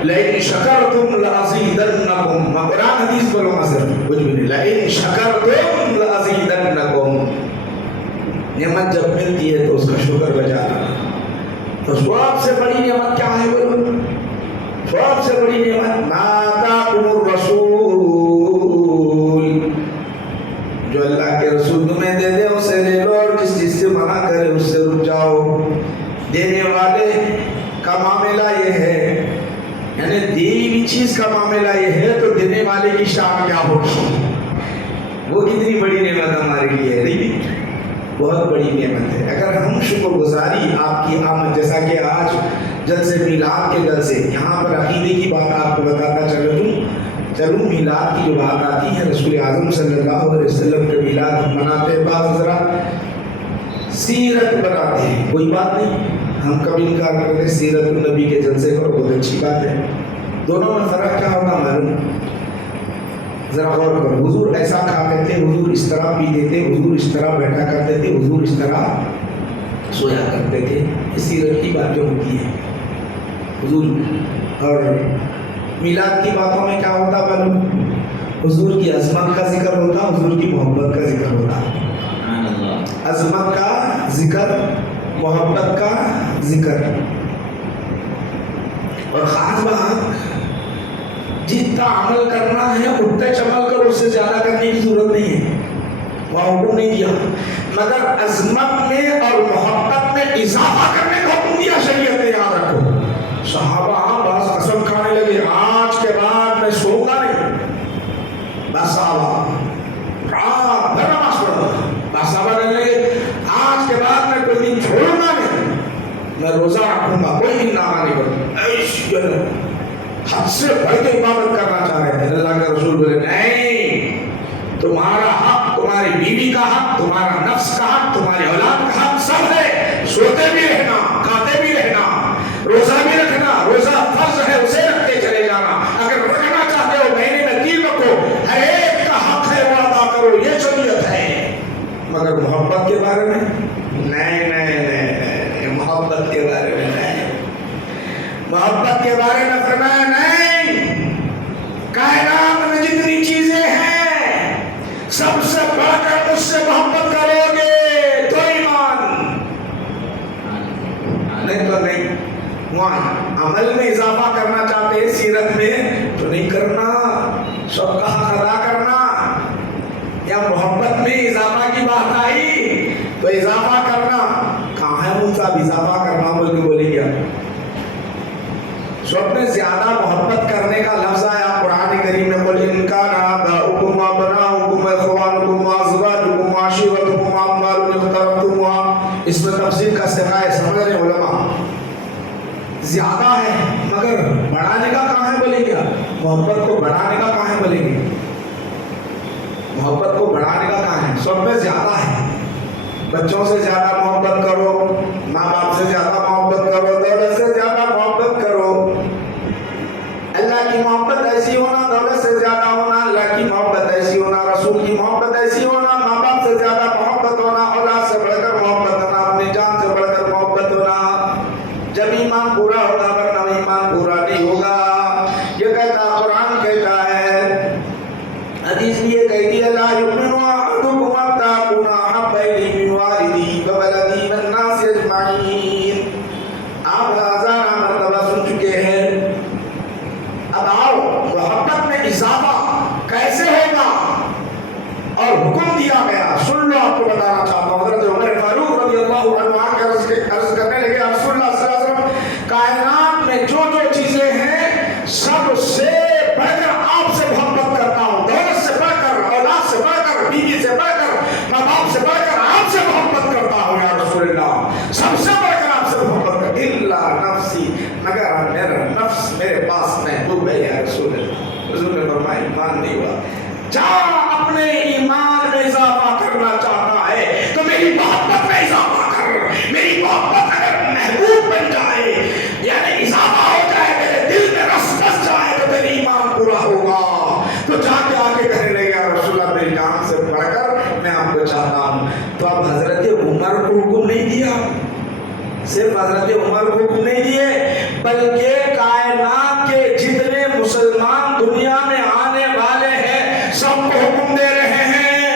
لئن شکرتم لازیدنکم، قرآن حدیث بولو مصر کچھ بھی نہیں، لئن شکرتم لازیدنکم، نعمت جب ملتی ہے تو اس کا شکر بجا لانا۔ تو سب سے بڑی نعمت کیا ہے؟ بولو سب سے بڑی نعمت ما آتاکم الرسول، جو اللہ کے رسول تمہیں دے دے اسے لے لو، اور جس چیز سے منع کرے اس سے رک جاؤ۔ دینے والے کا معاملہ یہ ہے، یعنی دی ہوئی چیز کا معاملہ یہ ہے تو دینے والے کی شان کیا ہوگی؟ وہ کتنی بڑی نعمت ہمارے لیے ہے، نہیں بہت بڑی نعمت ہے۔ اگر ہم شکر گزاری آپ کی آمد، جیسا کہ آج جلسے میلاد کے جلسے، یہاں پر عقیدے کی بات آپ کو بتاتا چلوں میلاد کی جو بات آتی ہے، رسول اعظم صلی اللہ علیہ وسلم کے میلاد مناتے، بعض حضرات سیرت بناتے ہیں، کوئی بات نہیں، ہم کبھی انکار کرتے ہیں، سیرت النبی کے جلسے پر بہت اچھی بات ہے۔ دونوں میں فرق کیا ہوتا معلوم؟ ذرا غور کرو، حضور ایسا کھاتے تھے، حضور اس طرح پیتے تھے، حضور اس طرح بیٹھا کرتے تھے، حضور اس طرح سویا کرتے تھے، یہ سیرت کی بات جو ہوتی ہے حضور۔ اور میلاد کی باتوں میں کیا ہوتا معلوم؟ حضور کی عظمت کا ذکر ہوتا، حضور کی محبت کا ذکر ہوتا، عظمت کا ذکر، محبت کا ذکر۔ اور خاص بات، جتنا عمل کرنا ہے اتنا عمل کرو، اس سے زیادہ کرنے کی ضرورت نہیں ہے، وہاں حکم نہیں دیا، مگر عظمت میں اور محبت میں اضافہ کرنے کا حکم دیا شریعت نے، یاد رکھو۔ صحابہ بس قسم کھانے لگے، آج کے بعد میں سوؤں گا نہیں، بس رات بھر نماز پڑھوں گا، بس صحابہ کہنے لگے آج کے بعد میں کوئی دن چھوڑوں گا نہیں، میں روزہ رکھوں گا، کوئی دن نہ نہیں کروں، حد سے بڑھ کے عبادت کرنا چاہ رہے تھے۔ اللہ کے رسول بولے نہیں، تمہارا حق، تمہاری بیوی کا حق، تمہارا نفس کا حق، تمہاری اولاد کا حق سب ہے، سوتے بھی رہنا، کھاتے بھی رہنا، روزہ بھی رکھنا، روزہ فرض ہے اسے رکھتے چلے جانا، اگر رکھنا چاہتے ہو مہینے میں 3 رکھو، ہر ایک کا حق ہے وہ ادا کرو، یہ شریعت ہے، مگر محبت محبت کے بارے میں نہیں، محبت کے بارے میں نہیں، محبت کے بارے میں فرمایا نہیں، کائنات میں جتنی چیزیں ہیں سب سے بڑھ کر مجھ سے محبت کرو گے تو ایمان، نہیں تو نہیں۔ وہاں عمل میں اضافہ کرنا چاہتے ہیں سیرت میں تو نہیں کرنا، سب کا حق ادا کرنا، یا محبت میں اضافہ کی بات آئی تو اضافہ کرنا، کہاں ہے وہ صاحب اضافہ کرنا بول کے بولے گیا؟ سب میں زیادہ محبت کرنے کا لفظ آیا قرآن کریم میں، قل ان کان آباؤکم وابناؤکم واخوانکم وازواجکم وعشیرتکم واموال اقترفتموها، اس میں تفسیر کا سیغہ ہے، سمجھ رہے علماء؟ زیادہ ہے مگر بڑھانے کا کہاں ہے بولیں گے؟ محبت کو بڑھانے کا کہاں ہے بولیں گے؟ محبت کو بڑھانے کا کہاں ہے؟ سب میں زیادہ ہے، بچوں سے زیادہ محبت کرو، ماں باپ سے زیادہ محبت کرو، دولت سے زیادہ محبت کرو، اللہ کی محبت ایسی ہونا، دولت سے زیادہ ہونا، اللہ کی محبت ایسی ہونا، رسول کی محبت ایسی ہونا، ماں باپ سے زیادہ محبت ہونا، اولاد سے بڑھ کر محبت ہونا، اپنی جان سے بڑھ کر محبت ہونا، جب ایمان پورا ہوگا، ورنہ ایمان پورا نہیں ہوگا۔ یہ کہتا قرآن کہتا ہے، حدیث بھی یہ کہتی ہے، لا یؤمن احدکم حتی اکون احب الیہ من والدہ وولدہ والناس اجمعین۔ آپ ہزارہ مرتبہ سن چکے ہیں، اب آؤ محبت میں اضافہ کیسے ہوگا اور حکم دیا گیا، سن لو، آپ کو بتانا چاہتا ہوں۔ حضرت عمر فاروق رضی اللہ عنہ عرض کرنے لگے، رسول اللہ صلی اللہ علیہ وسلم، کائنات میں جو جو چیزیں ہیں سب سے بڑھ کر آپ سے محبت کرتا ہوں، دولت سے بڑھ کر، اولاد سے بڑھ کر، بیوی سے بڑھ کر، ماں باپ سے بڑھ کر آپ سے محبت کرتا ہوں یا رسول اللہ، سب سے بڑھ کر آپ سے محبت کرتا ہوں، الا نفسی، مگر میرا نفس میرے پاس محبوب ہے یا رسول اللہ۔ حضور نے فرمایا ایمان نہیں ہوا، جہاں اپنے ایمان میں اضافہ کرنا چاہتا ہے تو میری محبت میں اضافہ کر، میری محبت اگر محبوب بن جائے یعنی اضافہ ہو جائے، میرے دل میں رس بس جائے تو میری ایمان پورا ہوگا۔ تو جا کے آگے کہنے لگے، یا رسول اللہ میری جان سے بڑھ کر میں آپ کو چاہتا ہوں۔ تو اب حضرت عمر کو حکم نہیں دیا، صرف حضرت عمر کو حکم نہیں دیے، بلکہ کائنات کے جتنے مسلمان دنیا میں آنے والے ہیں سب کو حکم دے رہے ہیں،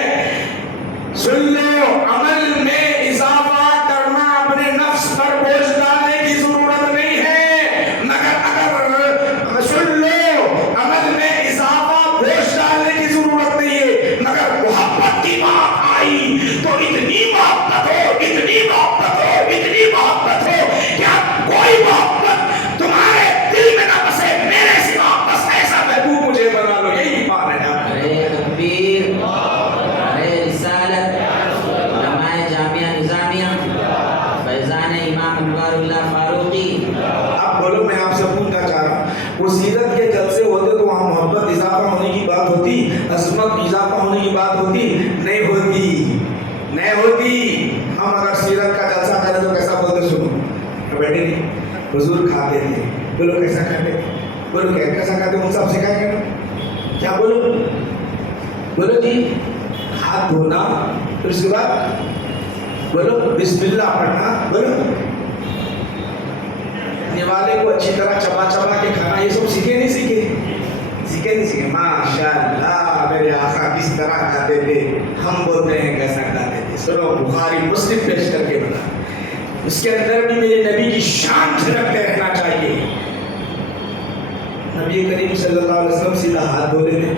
سن لو، عمل میں اضافہ کرنا، اپنے نفس پر بوجھ ڈالنے کی ضرورت نہیں ہے، مگر اگر سن لو، عمل میں اضافہ بوجھ ڈالنے کی ضرورت نہیں ہے، مگر محبت کی بات آئی تو اتنی محبت ہو، اتنی محبت ہو، اتنی محبت ہو کہ اب کوئی محبت تمہارے دل میں نہ بسے، میرے سوا بس ایسا محبوب مجھے بنا لو، یہی ایمان ہے۔ نعرہ تکبیر، نعرہ رسالت، علماء جامعہ نظامیہ، فیضان امام انوار اللہ فاروقی۔ اب بولو، میں آپ سے پوچھنا چاہ رہا ہوں، وہ سیرت کے جلسے ہوتے تو وہاں محبت اضافہ ہونے کی بات ہوتی، عظمت اضافہ ہونے کی بات ہوتی؟ نہیں ہوتی، نہیں ہوتی۔ ہم اگر سیرت کا جلسہ کریں تو کیسا بولتے سنو، بیٹھے نہیں، حضور کھاتے تھے، بولو کیسا کھاتے تھے، بولو کیسا کھاتے، ان سب سکھائیں گے کیا؟ بولو بولو جی، ہاتھ دھونا، پھر اس کے بعد بولو بسم اللہ پڑھنا، بولو نوالے کو اچھی طرح چبا چبا کے کھانا، یہ سب سیکھے نہیں سیکھے؟ سیکھے نہیں سیکھے؟ ماشاءاللہ میرے آقا کس طرح کھاتے تھے، ہم بولتے ہیں کیسا کھاتے تھے۔ سنو، بخاری مسلم پیش کر کے بتا، اس کے اندر بھی میرے نبی کی شان جھلکتے رہنا چاہیے۔ نبی کریم صلی اللہ علیہ وسلم سیدھا ہاتھ دھو لیتے،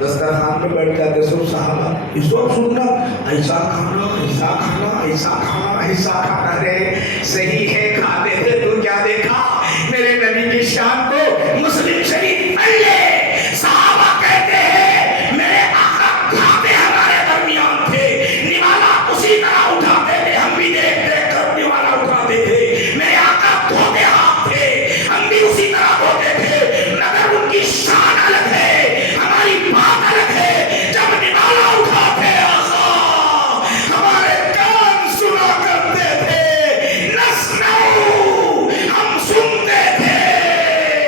دسترخوان پہ بیٹھ جاتے سب صحابہ، یہ سب سننا، ایسا کھانا، ایسا کھانا، ایسا کھانا، ایسا کھانا، رے صحیح ہے کھاتے تھے، تو کیا دیکھا میرے نبی کی شان کو؟ مسلم شریف پڑھ لے، صحابہ کہتے ہیں میرے آقا کھاتے ہمارے درمیان تھے، نوالا اسی طرح اٹھاتے تھے، ہم بھی دیکھ دیکھ کر نوالا اٹھاتے تھے، میرے آقا دھوتے ہاتھ تھے، ہم بھی اسی طرح دھوتے تھے، مگر ان کی شان الگ ہے، ہماری بات الگ ہے، جب نوالا اٹھاتے آقا ہمارے کان سنا کرتے تھے، نسمعو، ہم سنتے تھے،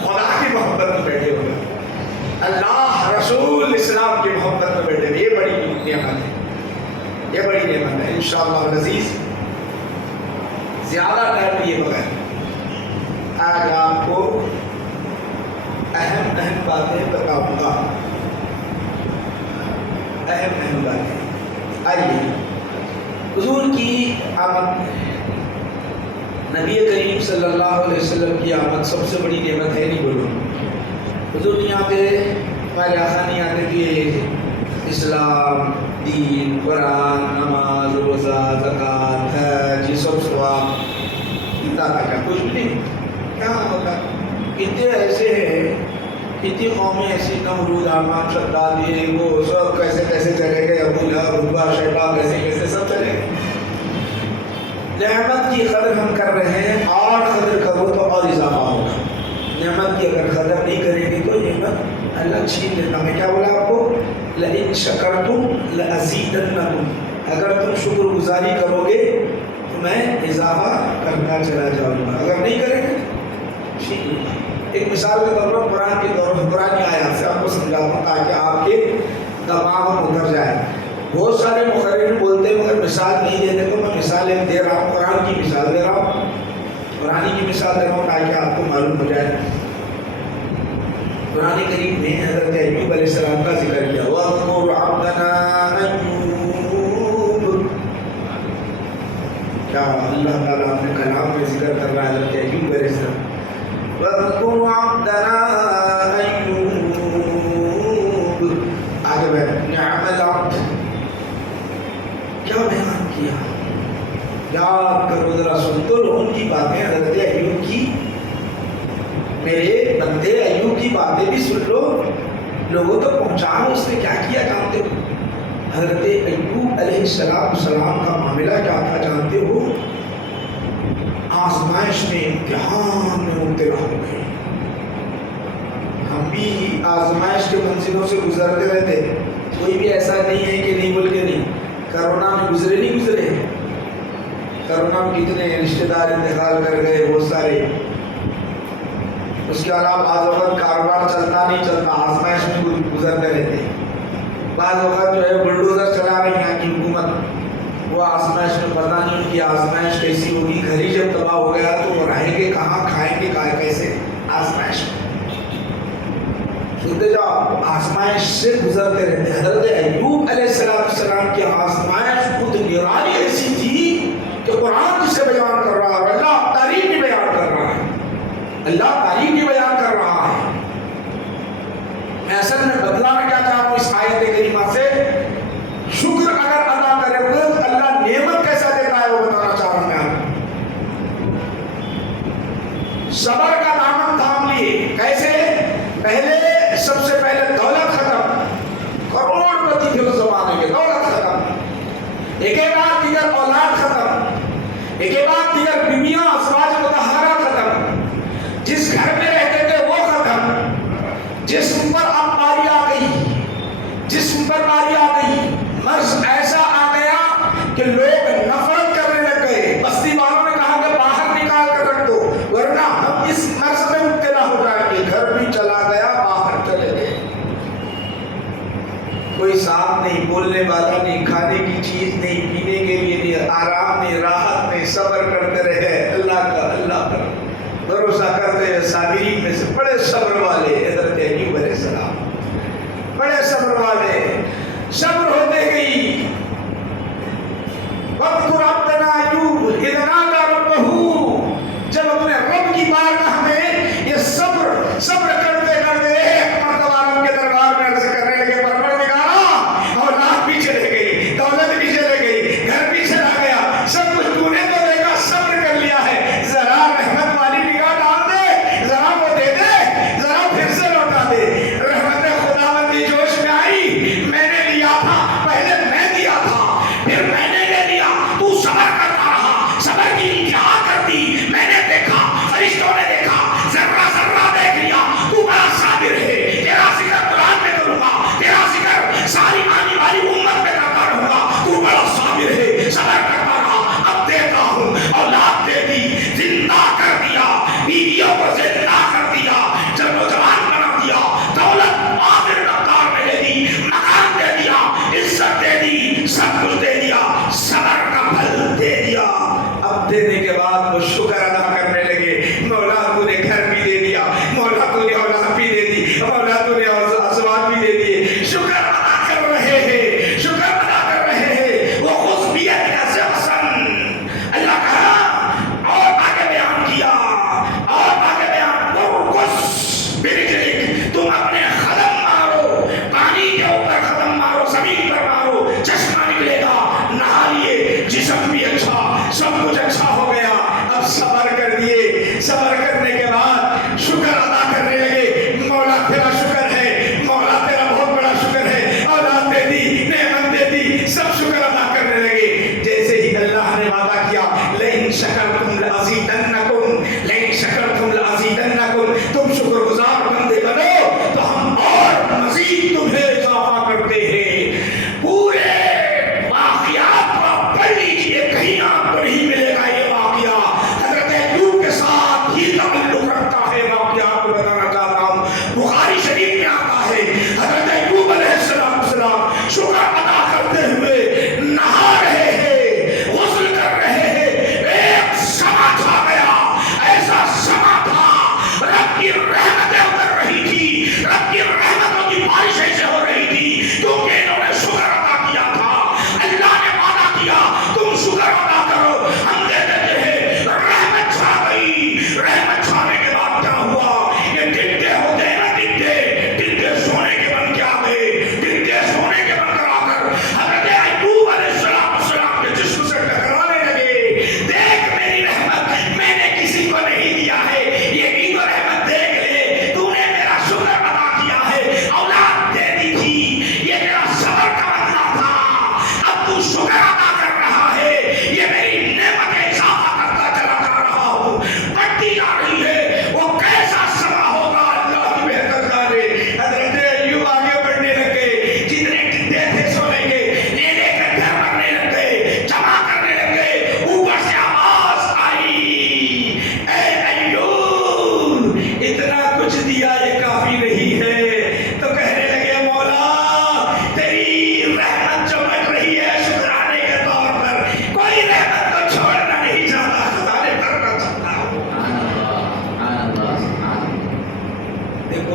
خدا کی محبت میں بیٹھے ہوئے، اللہ رسول اسلام کی محبت میں بیٹھے ہوئے، یہ بڑی نعمت ہے، یہ بڑی نعمت ہے۔ انشاءاللہ العزیز زیادہ ٹائم لیے بغیر آج آپ کو اہم باتیں بتاؤں گا، اہم باتیں۔ آئیے، حضور کی آمد، نبی کریم صلی اللہ علیہ وسلم کی آمد سب سے بڑی نعمت ہے، نہیں بولو؟ حضور نہیں آتے، ہمارے آقا نہیں آتے کہ اسلام، دین، قرآن، نماز، روزہ، زکوٰۃ، حج، یہ سب ثواب اتنا کیا کچھ بھی نہیں، کیا ہوتا؟ کتنے ایسے ہیں، کتنی قومیں ایسی، نمرود، حامان، شداد، یہ وہ سب کیسے کیسے چلے گئے، ابو لہب، عتبہ، شیبہ، کیسے کیسے سب چلے گئے۔ نعمت کی قدر ہم کر رہے ہیں، اور قدر کرو تو اور اضافہ ہوگا۔ نعمت کی اگر قدر نہیں کریں گے تو نعمت اللہ چھین لیتا۔ میں کیا بولا آپ کو؟ لئن شکرتم لأزیدنکم، اگر تم شکر گزاری کرو گے تو میں اضافہ کرتا چلا جاؤں گا، اگر نہیں کریں گے چھین لوں گا۔ ایک مثال کے طور پر قرآن کے طور پر قرآن کی آیات سے آپ کو سمجھاتا ہوں تاکہ آپ کے دماغ میں اتر جائے۔ بہت سارے مقررین بولتے ہیں مگر مثال نہیں دیتے، تو میں مثال ایک دے رہا ہوں، قرآن کی مثال دے رہا ہوں، قرآن کی مثال دے رہا ہوں تاکہ آپ کو معلوم ہو جائے۔ قرآن کریم میں حضرت ایوب علیہ السلام کا ذکر کیا، وَاذْكُرْ عَبْدَنَا أَيُّوبَ، کیا اللہ تعالیٰ اپنے کلام میں ذکر کر رہا ہے حضرت ایوب علیہ السلام۔ وَاذْكُرْ عَبْدَنَا أَيُّوبَ، آگے بڑھ، نعم العبد، کیا بیان کیا، یاد کرو ذرا، سن تو لو ان کی باتیں، حضرت ایوب کی، میرے بندے ایوب کی باتیں بھی سن لو، لوگوں تک پہنچاؤ اس نے کیا کیا جانتے ہو؟ حضرت ایوب علیہ السلام کا معاملہ کیا تھا جانتے ہو؟ آزمائش میں، امتحان میں مبتلا ہو گئے۔ ہم بھی آزمائش کے منزلوں سے گزرتے رہتے، کوئی بھی ایسا نہیں ہے کہ نہیں بول کے نہیں۔ کرونا میں گزرے نہیں گزرے؟ کرونا میں کتنے رشتہ دار انتقال کر گئے، بہت سارے۔ اس کے علاوہ بعض وقت کاروبار چلتا نہیں چلتا، آزمائش میں گزرتے رہتے۔ بعض وقت جو ہے بلڈوزر چلا رہی یہاں کی حکومت، وہ آزمائش میں پتہ نہیں ان کی آزمائش کیسی ہوگی، گھر ہی جب تباہ ہو گیا تو وہ رہیں گے کہاں، کھائیں گے کیسے؟ آزمائش میں سنتے جاؤ، آزمائش سے گزرتے رہتے۔ حضرت ایوب علیہ السلام کی آزمائش خود نرالی ایسی تھی کہ قرآن جسے بیان کر رہا ہے، اللہ تعریف بھی بیان کر رہا ہے، اللہ تعریف بھی بیان کر رہا ہے۔ میں اصل میں بتلانا کیا چاہ رہا ہوں اس آیت کریمہ سے، شکر اگر ادا کرے ہوئے تو اللہ نعمت کیسا دیتا ہے وہ بتانا چاہ رہا ہوں میں آپ کو۔ صبر کا دامن تھام لیے، کیسے؟ پہلے سب سے پہلے دولت ختم، کروڑ پتی تھے اس زمانے کے، دولت ختم، ایک بعد دیگر اولاد ختم، ایک بعد دیگر بیویاں ازواج مطہرہ ختم، جس گھر میں رہتے تھے وہ ختم، جسم پر اب باری آ گئی، جسم پر باری آ گئی، مرض ایسا آ گیا کہ لوگ نفرت کرنے لگ گئے، بستی والوں نے کہا کہ باہر نکال کر رکھ دو ورنہ ہم اس مرض میں مبتلا ہو جائیں گے۔ گھر بھی چلا گیا، باہر چلے گئے، کوئی ساتھ نہیں، بولنے والا نہیں، کھانے کی چیز نہیں، پینے کے لیے نہیں، آرام نہیں، راحت نہیں، صبر کرتے رہے، اللہ کا بھروسہ کرتے ہوئے صابرین میں سے بڑے صبر والے حضرت ایوب علیہ السلام، بڑے صبر والے، صبر ہوتے گئی۔ وَاذْكُرْ عَبْدَنَا أَيُّوبَ إِذْ نَادَىٰ رَبَّهُ، جب اپنے رب کی بارگاہ میں یہ صبر کرتے کرتے ایک مرتبہ رب کے دربار میں عرض کرنے لگے، پروردگارا اولاد بھی چلے گئی، دولت بھی چلے گئی، گھر بھی چلا گیا، سب کچھ تو نے تو دیکھا، صبر کر لیا ہے، ذرا رحمت والی نگاہ ڈال دے، ذرا وہ دے دے،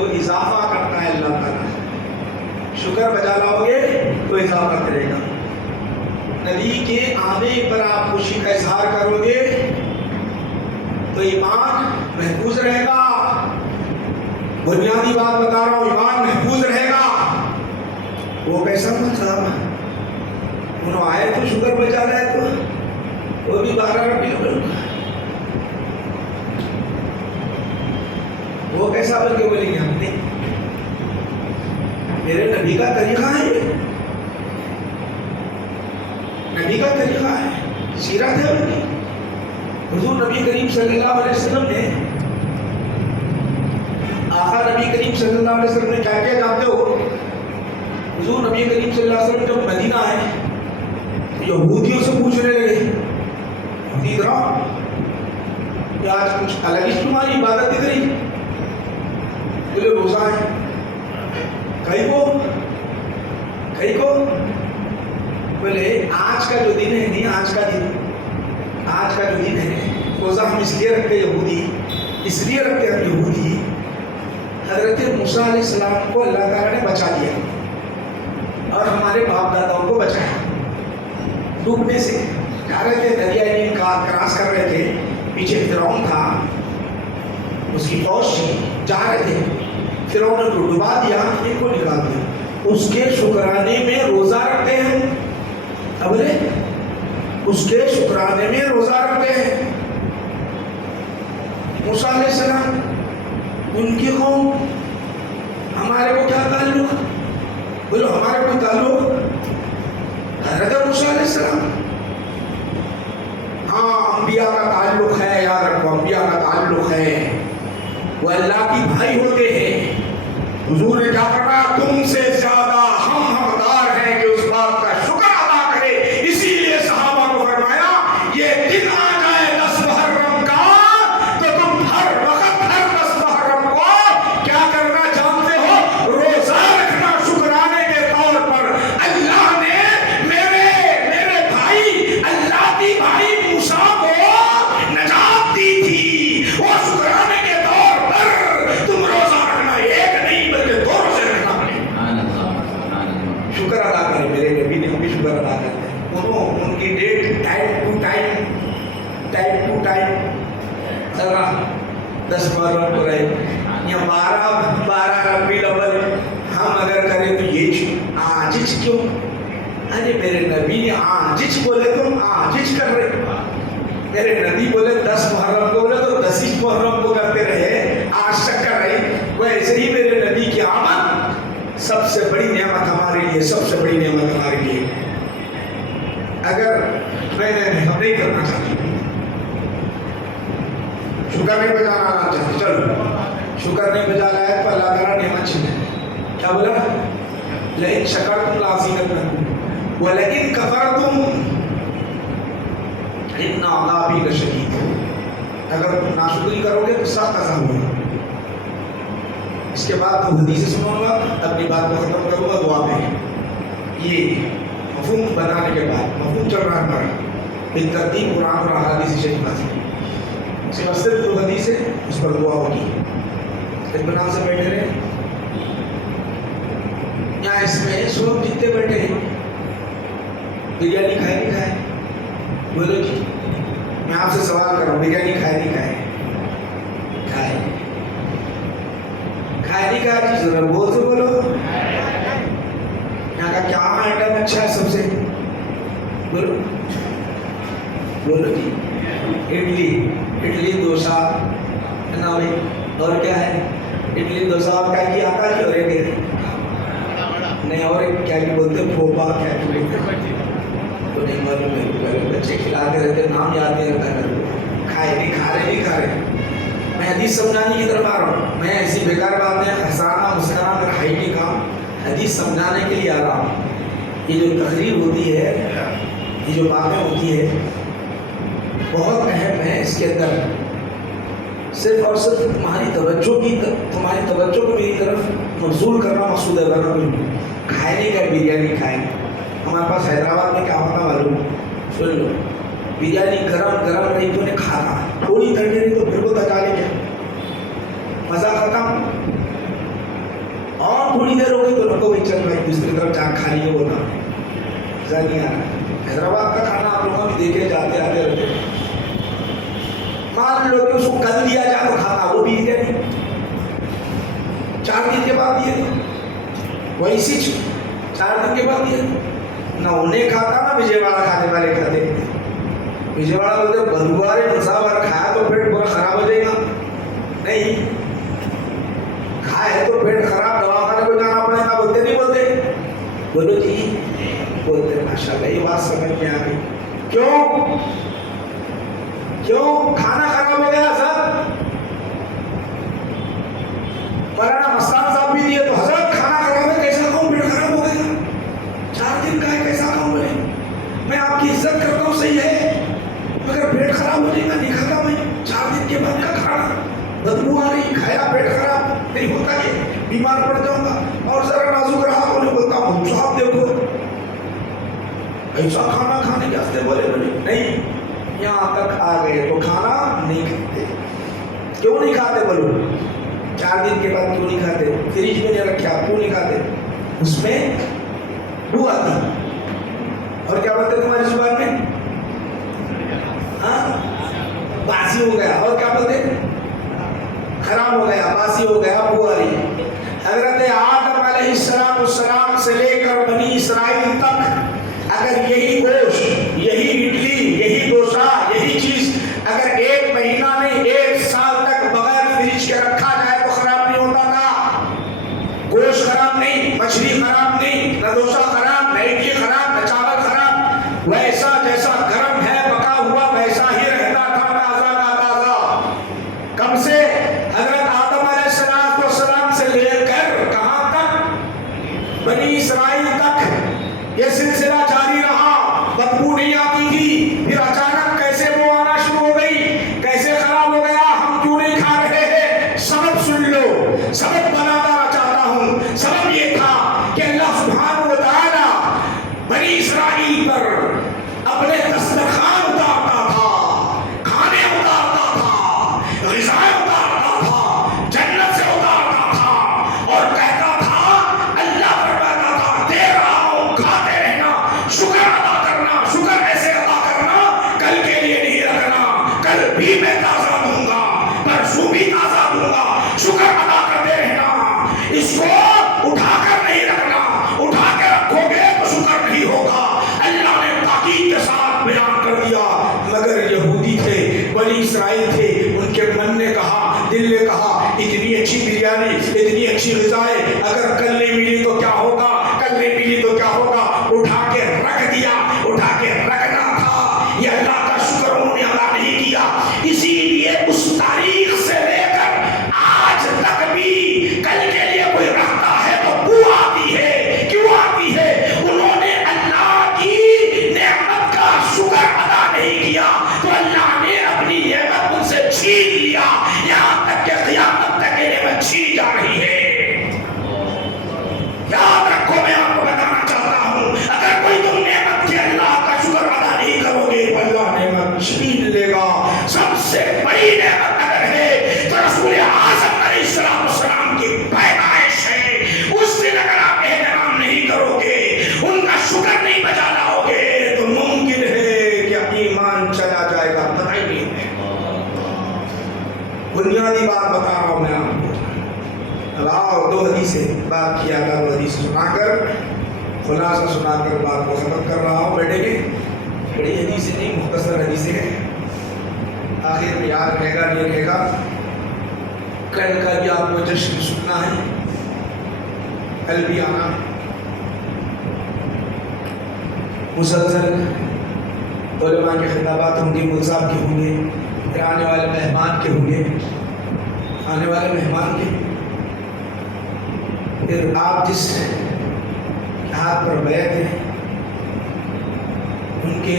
تو اضافہ کرتا ہے اللہ تعالیٰ. شکر بجا لاؤ گے تو اضافہ کرے گا. نبی کے آنے پر آپ خوشی کا اظہار کرو گے تو ایمان محفوظ رہے گا. بنیادی بات بتا رہا ہوں، ایمان محفوظ رہے گا. وہ کیسا مطلب انہوں آئے تو شکر بجا رہے تو وہ بھی 12 ربیع الاول. وہ کیسا بول کے بولیں گے ہم نے میرے نبی کا طریقہ ہے، یہ نبی کا طریقہ ہے، سیرت ہے ان کی. حضور نبی کریم صلی اللہ علیہ وسلم نے آقا نبی کریم صلی اللہ علیہ وسلم نے کیا کیا جانتے ہو؟ حضور نبی کریم صلی اللہ علیہ وسلم جب مدینہ آئے یہودیوں سے پوچھنے لگے کہ آج کچھ الگ ہی تمہاری عبادت دکھ رہی؟ بولے روزہ ہے. کئی کو بولے آج کا جو دن ہے نہیں، آج کا جو دن ہے روزہ ہم اس لیے رکھتے یہودی، اس لیے رکھتے ہم یہودی، حضرت موسیٰ علیہ السلام کو اللہ تعالیٰ نے بچا دیا اور ہمارے باپ داداؤں کو بچایا ڈوبنے سے. جا رہے تھے دریا نیل کراس کر رہے تھے، پیچھے فرعون تھا، اس کی فوج تھی، جا رہے تھے، فرعون نے کو ڈبا دیا، ان کو نکال دیا. اس کے شکرانے میں روزہ رکھتے ہیں. ابلے اس کے شکرانے میں روزہ رکھتے ہیں. موسیٰ علیہ السلام ان کی قوم، ہمارے کو کیا تعلق؟ بولو ہمارے کو تعلق حضرت موسیٰ علیہ السلام. ہاں انبیاء کا تعلق ہے، یاد رکھو انبیاء کا تعلق ہے، وہ اللہ کی بھائی ہوتے ہیں. حضور نے کیا فرمایا؟ تم سے زیادہ ہم حقدار ہیں کہ اس بات کا شکر ادا کرے. اسی لیے صحابہ کو فرمایا یہ دن آ جائے 10 محرم کا تو تم ہر وقت ہر 10 محرم کو کیا کرنا جانتے ہو؟ روزہ رکھنا شکرانے کے طور پر. اللہ نے میرے بھائی اللہ کی بھائی موسیٰ کو نجات دی تھی، وہ شکرانے کے طور پر تم روزہ رکھنا ایک نہیں بلکہ 2 روزے رکھنا. شکر ادا کریں. میرے نبی نے بھی شکر ادا کرتے ہیں. ان کی ڈیٹ ٹائم ٹو ٹائم چل رہا 10 محرم کو رہے یا 12 ربیع الاول. ہم اگر کریں تو یہ آجج کیوں؟ ارے میرے نبی نے آجج بولے تو ہم آجج کر رہے. میرے نبی بولے 10 محرم کو بولے تو 10 محرم کو کرتے رہے، آج تک کر رہے. ویسے ہی میرے نبی کی آمد سب سے بڑی نعمت ہمارے لیے، سب سے بڑی نعمت ہمارے لیے. اگر ہم نہیں کرنا چاہتے، شکر نہیں بجانا چاہتے، چلو شکر نہیں بجا رہا ہے تو اللہ تعالیٰ نعمت چھینے. کیا بولا؟ لئن شکرتم لأزیدنکم ولئن کفرتم ان عذابی لشدید. اگر تم ناشکری کرو گے تو سخت عذاب ہوگا. اس کے بعد تو حدیث سنوں گا، اپنی بات کو ختم کروں گا دعا میں. یہ مفہوم بنانے کے بعد مفہوم چل رہا ہے ہمارا بالترتیب قرآن اور احادیث شریفہ سے. صرف جو حدیث ہے اس پر دعا ہوگی. اطمینان سے بیٹھے رہے. یہاں اس میں سب جتنے بیٹھے ہیں بریانی کھائے نہیں کھائے؟ بولو جی. میں آپ سے سوال کر رہا ہوں، بریانی کھائے نہیں کھائے؟ کھائے نہیں کھائے؟ جی ذرا بول سے بولو. یہاں کا کیا آئٹم اچھا ہے سب سے؟ بولو جی. اڈلی ڈوسا ہے نا بھائی، اور کیا ہے؟ اڈلی ڈوسا اور کیا کی آتا جی؟ اور ایک نہیں، اور ایک کیا کی بولتے ہیں؟ پھوپا کیا کی بولتے ہیں؟ تو نہیں معلوم ہے. بچے کھلاتے رہتے، نام یاد نہیں رہتا ہے. کھائے نہیں کھا رہے. میں حدیث سمجھانے کی طرف آ رہا ہوں. میں ایسی بیکار بات میں ہنسانا مسکرانا میرا ہے نہیں کام. حدیث سمجھانے کے لیے آ رہا ہوں. یہ جو تقریر ہوتی ہے، یہ جو باتیں ہوتی ہے بہت اہم ہے. اس کے اندر صرف اور صرف تمہاری توجہ کو میری طرف مبذول کرنا مقصود ہے. ورنہ کھائے نہیں کر بریانی کھائے. ہمارے پاس حیدرآباد میں کیا ہوتا معلوم؟ سن لو، بریانی گرم نہیں تو نے کھانا، تھوڑی ٹھنڈی نہیں تو پھر کو تکا لے کیا؟ مزہ ختم. تھوڑی دیر ہو گئی تو رکو بھائی چل بھائی دوسری طرف جان کھا لیے وہ نہ مزہ نہیں آ رہا. حیدرآباد کا کھانا آپ لوگوں بھی دیکھے جاتے آتے رہتے. مان لو کہ اس کو کل دیا جائے تو کھانا وہ بھی دیا نہیں, 4 دن کے بعد دیے ویسی 4 دن کے بعد دیے نہ انہیں کھاتا نہ وجے واڑا کھانے والے کھاتے. وجے واڑا بولتے بدوارے مساوار کھایا تو پیٹ پورا خراب ہو جائے گا, نہیں کھائے تو پیٹ خراب دواخانے کو جانا پڑے گا, بولتے نہیں بولتے, بولو جی بولتے. ماشاء اللہ یہ بات سمجھ میں آ گئی. کیوں کھانا خراب ہو گیا سر؟ مولانا مستان صاحب بھی دیے تو حضرت کھانا خراب ہے کیسا کھاؤں, پیٹ خراب ہو گیا, 4 دن کا ہے کیسا کھاؤں. میں آپ کی عزت کرتا ہوں صحیح ہے مگر پیٹ خراب ہو جائے گا, نہیں کھاتا میں. 4 دن کے بعد کا کھانا بدبو آ رہی, کھایا پیٹ خراب نہیں ہوتا, یہ بیمار پڑ جاؤں گا. اور ذرا نازک رہا انہیں بولتا ہوں صاحب دیکھو ایسا کھانا کھانے کے واسطے بولے نہیں, یہاں تک آ گئے تو کھانا نہیں کھاتے. کیوں نہیں کھاتے بولو؟ 4 دن کے بعد کیوں نہیں کھاتے؟ فریج میں نہیں رکھا کیوں نہیں کھاتے؟ اس میں بو آتی. اور کیا بولتے تمہاری زبان میں؟ باسی ہو گیا. اور کیا بولتے؟ خراب ہو گیا, باسی ہو گیا, بو آ رہی. حضرت آدم علیہ السلام سے لے کر بنی اسرائیل تک اگر یہی گوشت, یہی اڈلی, یہی ڈوسا, یہی چیز اگر 1 مہینہ نہیں 1 سال تک بغیر فریج کے رکھا جائے تو خراب نہیں ہوتا تھا. گوشت خراب نہیں, مچھلی خراب نہیں, نہ ڈوسا خراب, نہ اڈلی خراب, نہ چاول خراب. ویسا جیسا گرم ہے پکا ہوا ویسا ہی رہتا تھا, تازہ کا تازہ. کم سے حضرت آدم علیہ السلام سے لے کر کہاں تک؟ بنی اسرائیل تک یہ سلسلہ جاری رہا. بدبو نہیں آتی تھی, پھر اچانک کیسے وہ آنا شروع ہو گئی, کیسے خراب ہو گیا, ہم کیوں نہیں کھا رہے ہیں؟ سبب سن لو, سبب بنانا چاہتا ہوں. سبب یہ تھا کہ اللہ سبحانہ و تعالی بنی اسرائیل پر اپنے دسترخوان اتارتا تھا, کھانے اتارتا تھا, غذائیں اتارتا تھا, جنت سے اتارتا تھا اور کہتا تھا, اللہ فرماتا تھا دے رہا ہوں کھاتے رہنا, شکر ادا کرنا. شکر ایسے ادا کرنا کل کے لیے نہیں رکھنا, کل بھی میں تازہ دوں گا, پرسوں بھی تازہ دوں گا. شکر ادا کرتے رہنا, اس کو اٹھا کر نہیں رکھنا. اٹھا کے رکھو گے تو شکر نہیں ہوگا. اللہ نے تاکید کے ساتھ بیان کر دیا. مگر یہودی تھے, بنی اسرائیل تھے, ان کے من نے کہا, دل نے کہا اتنی اچھی بریانی, اتنی اچھی غذائیں اگر کل نہیں ملی تو کیا ہوگا, کل نہیں ملی تو کیا ہوگا. اٹھا کے رکھ دیا. اٹھا کے رکھنا تھا, یہ اللہ کا شکر انہوں نے ادا نہیں کیا. اسی لیے اس تاریخ سے لے کر آج تک بھی کل کے لیے کوئی رکھتا ہے تو بو آتی ہے. کیوں آتی ہے؟ انہوں نے اللہ کی نعمت کا شکر ادا نہیں کیا تو اللہ نے اپنی نعمت ان سے چھین لیا. یہاں تک کہ قیامت تک یہ نعمت چھین جا رہی ہے. یاد رکھو, میں آپ کو بتانا چاہتا ہوں, اگر کوئی تم نعمت کی اللہ کا شکر ادا نہیں کرو گے تو اللہ نعمت چھین لے گا. سب سے بڑی نعمت اگر ہے تو رسول اعظم علیہ السلام کی پیدائش ہے. اس دن اگر آپ احترام نہیں کرو گے, ان کا شکر نہیں بجا لاؤ گے تو ممکن ہے کہ ایمان چلا جائے گا. پتہ ہی نہیں ہے. بنیادی بات بتا رہا ہوں میں آپ کو. اللہ 2 حدیثیں بات کیا تھا, 2 حدیث سنا کر خلاصہ سنا کر بات کو ختم کر رہا ہوں. بیٹھے گے, بڑی حدیثیں نہیں, مختصر حدیثیں ہیں. آخر میں یاد رہے گا نہیں رہے گا. کل کا بھی آپ کو جشن سننا ہے, کل بھی آنا. مسلسل علماء کے خطابات ہوں گے, مول صاحب کے ہوں گے, پھر آنے والے مہمان کے ہوں گے, آنے والے مہمان کے. پھر آپ جس ہاتھ پر بیعت ہیں ان کے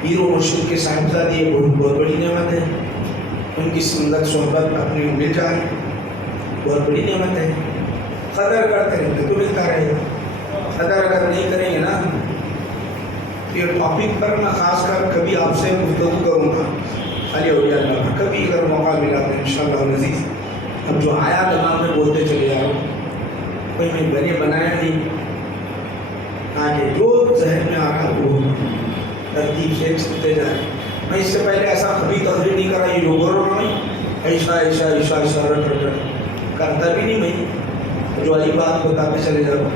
پیر و مرشد کے صاحبزادی یہ بہت بڑی نعمت ہے. ان کی سنت صحبت اپنے مل جائے بہت بڑی نعمت ہے. قدر کرتے رہیں تو ملتا رہے گا. قدر اگر نہیں کریں گے نا, یہ ٹاپک پر میں خاص کر کبھی آپ سے گفتگو کروں گا علی اولیاء اللہ کا, کبھی اگر موقع ملا تو انشاءاللہ العزیز. اب جو آیا دماغ میں بولتے چلے جاؤ. کوئی میں بنے بنایا نہیں، آگے جو ذہن میں آ رہا وہ ترتیب سے سنتے جائیں. میں اس سے پہلے ایسا کبھی تقریر نہیں کرا، یہ لوگوں نہیں ایسا ایسا ایسا ایسا رٹ کرتا بھی نہیں. میں جو والی بات بتاتے چلے جاؤ،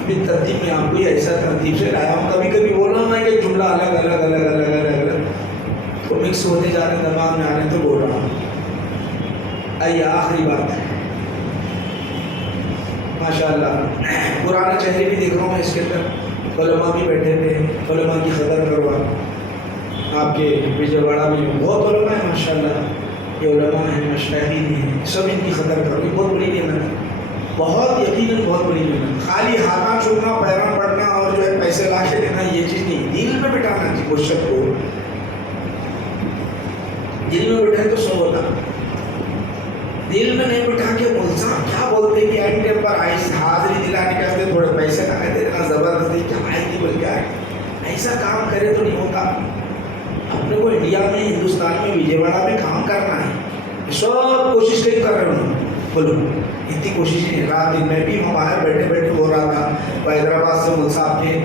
ابھی ترتیب میں آپ کو ایسا ترتیب سے لایا ہوں. کبھی کبھی بول رہا ہوں میں کہ جملہ الگ الگ الگ الگ الگ الگ تو مکس ہوتے جا رہے دماغ میں آ رہے تو بول رہا ہوں. آئیے آخری بات ہے، ماشاء اللہ پرانے چہرے بھی دیکھ رہا ہوں میں اس کے اندر. علماء بھی بیٹھے تھے، علماء کی قدر کروا. آپ کے وجے واڑہ میں بہت علماء ہیں ماشاء اللہ، یہ علماء ہیں مشاہدین ہیں، سب ان کی قدر کرو. یہ بہت بڑی نعمت ہے، بہت یقیناً بہت بڑی نعمت. خالی ہاتھاں چھوڑنا، پیراں پڑھنا اور جو ہے پیسے لا کے دینا یہ چیز نہیں، دل میں بٹھانا چاہیے. وہ شب کو دل میں بٹھائے تو سب ہوتا، دل میں نہیں بٹھا کے بولتا کیا بولتے کہ اینڈ ٹائم پر حاضری دلانے کے واسطے تھوڑے پیسے لگا دینا زبردستی کیا آئے گی بول کے آئے. ایسا کام کرے تو نہیں ہوتا. اپنے کو انڈیا میں ہندوستان میں وجے واڑہ میں کام کرنا ہے، سب کوشش کئی کر رہے ہوں. بولو اتنی کوشش نہیں. رات دن میں بھی ہم باہر بیٹھے بیٹھے ہو رہا تھا. حیدرآباد سے مل صاحب کے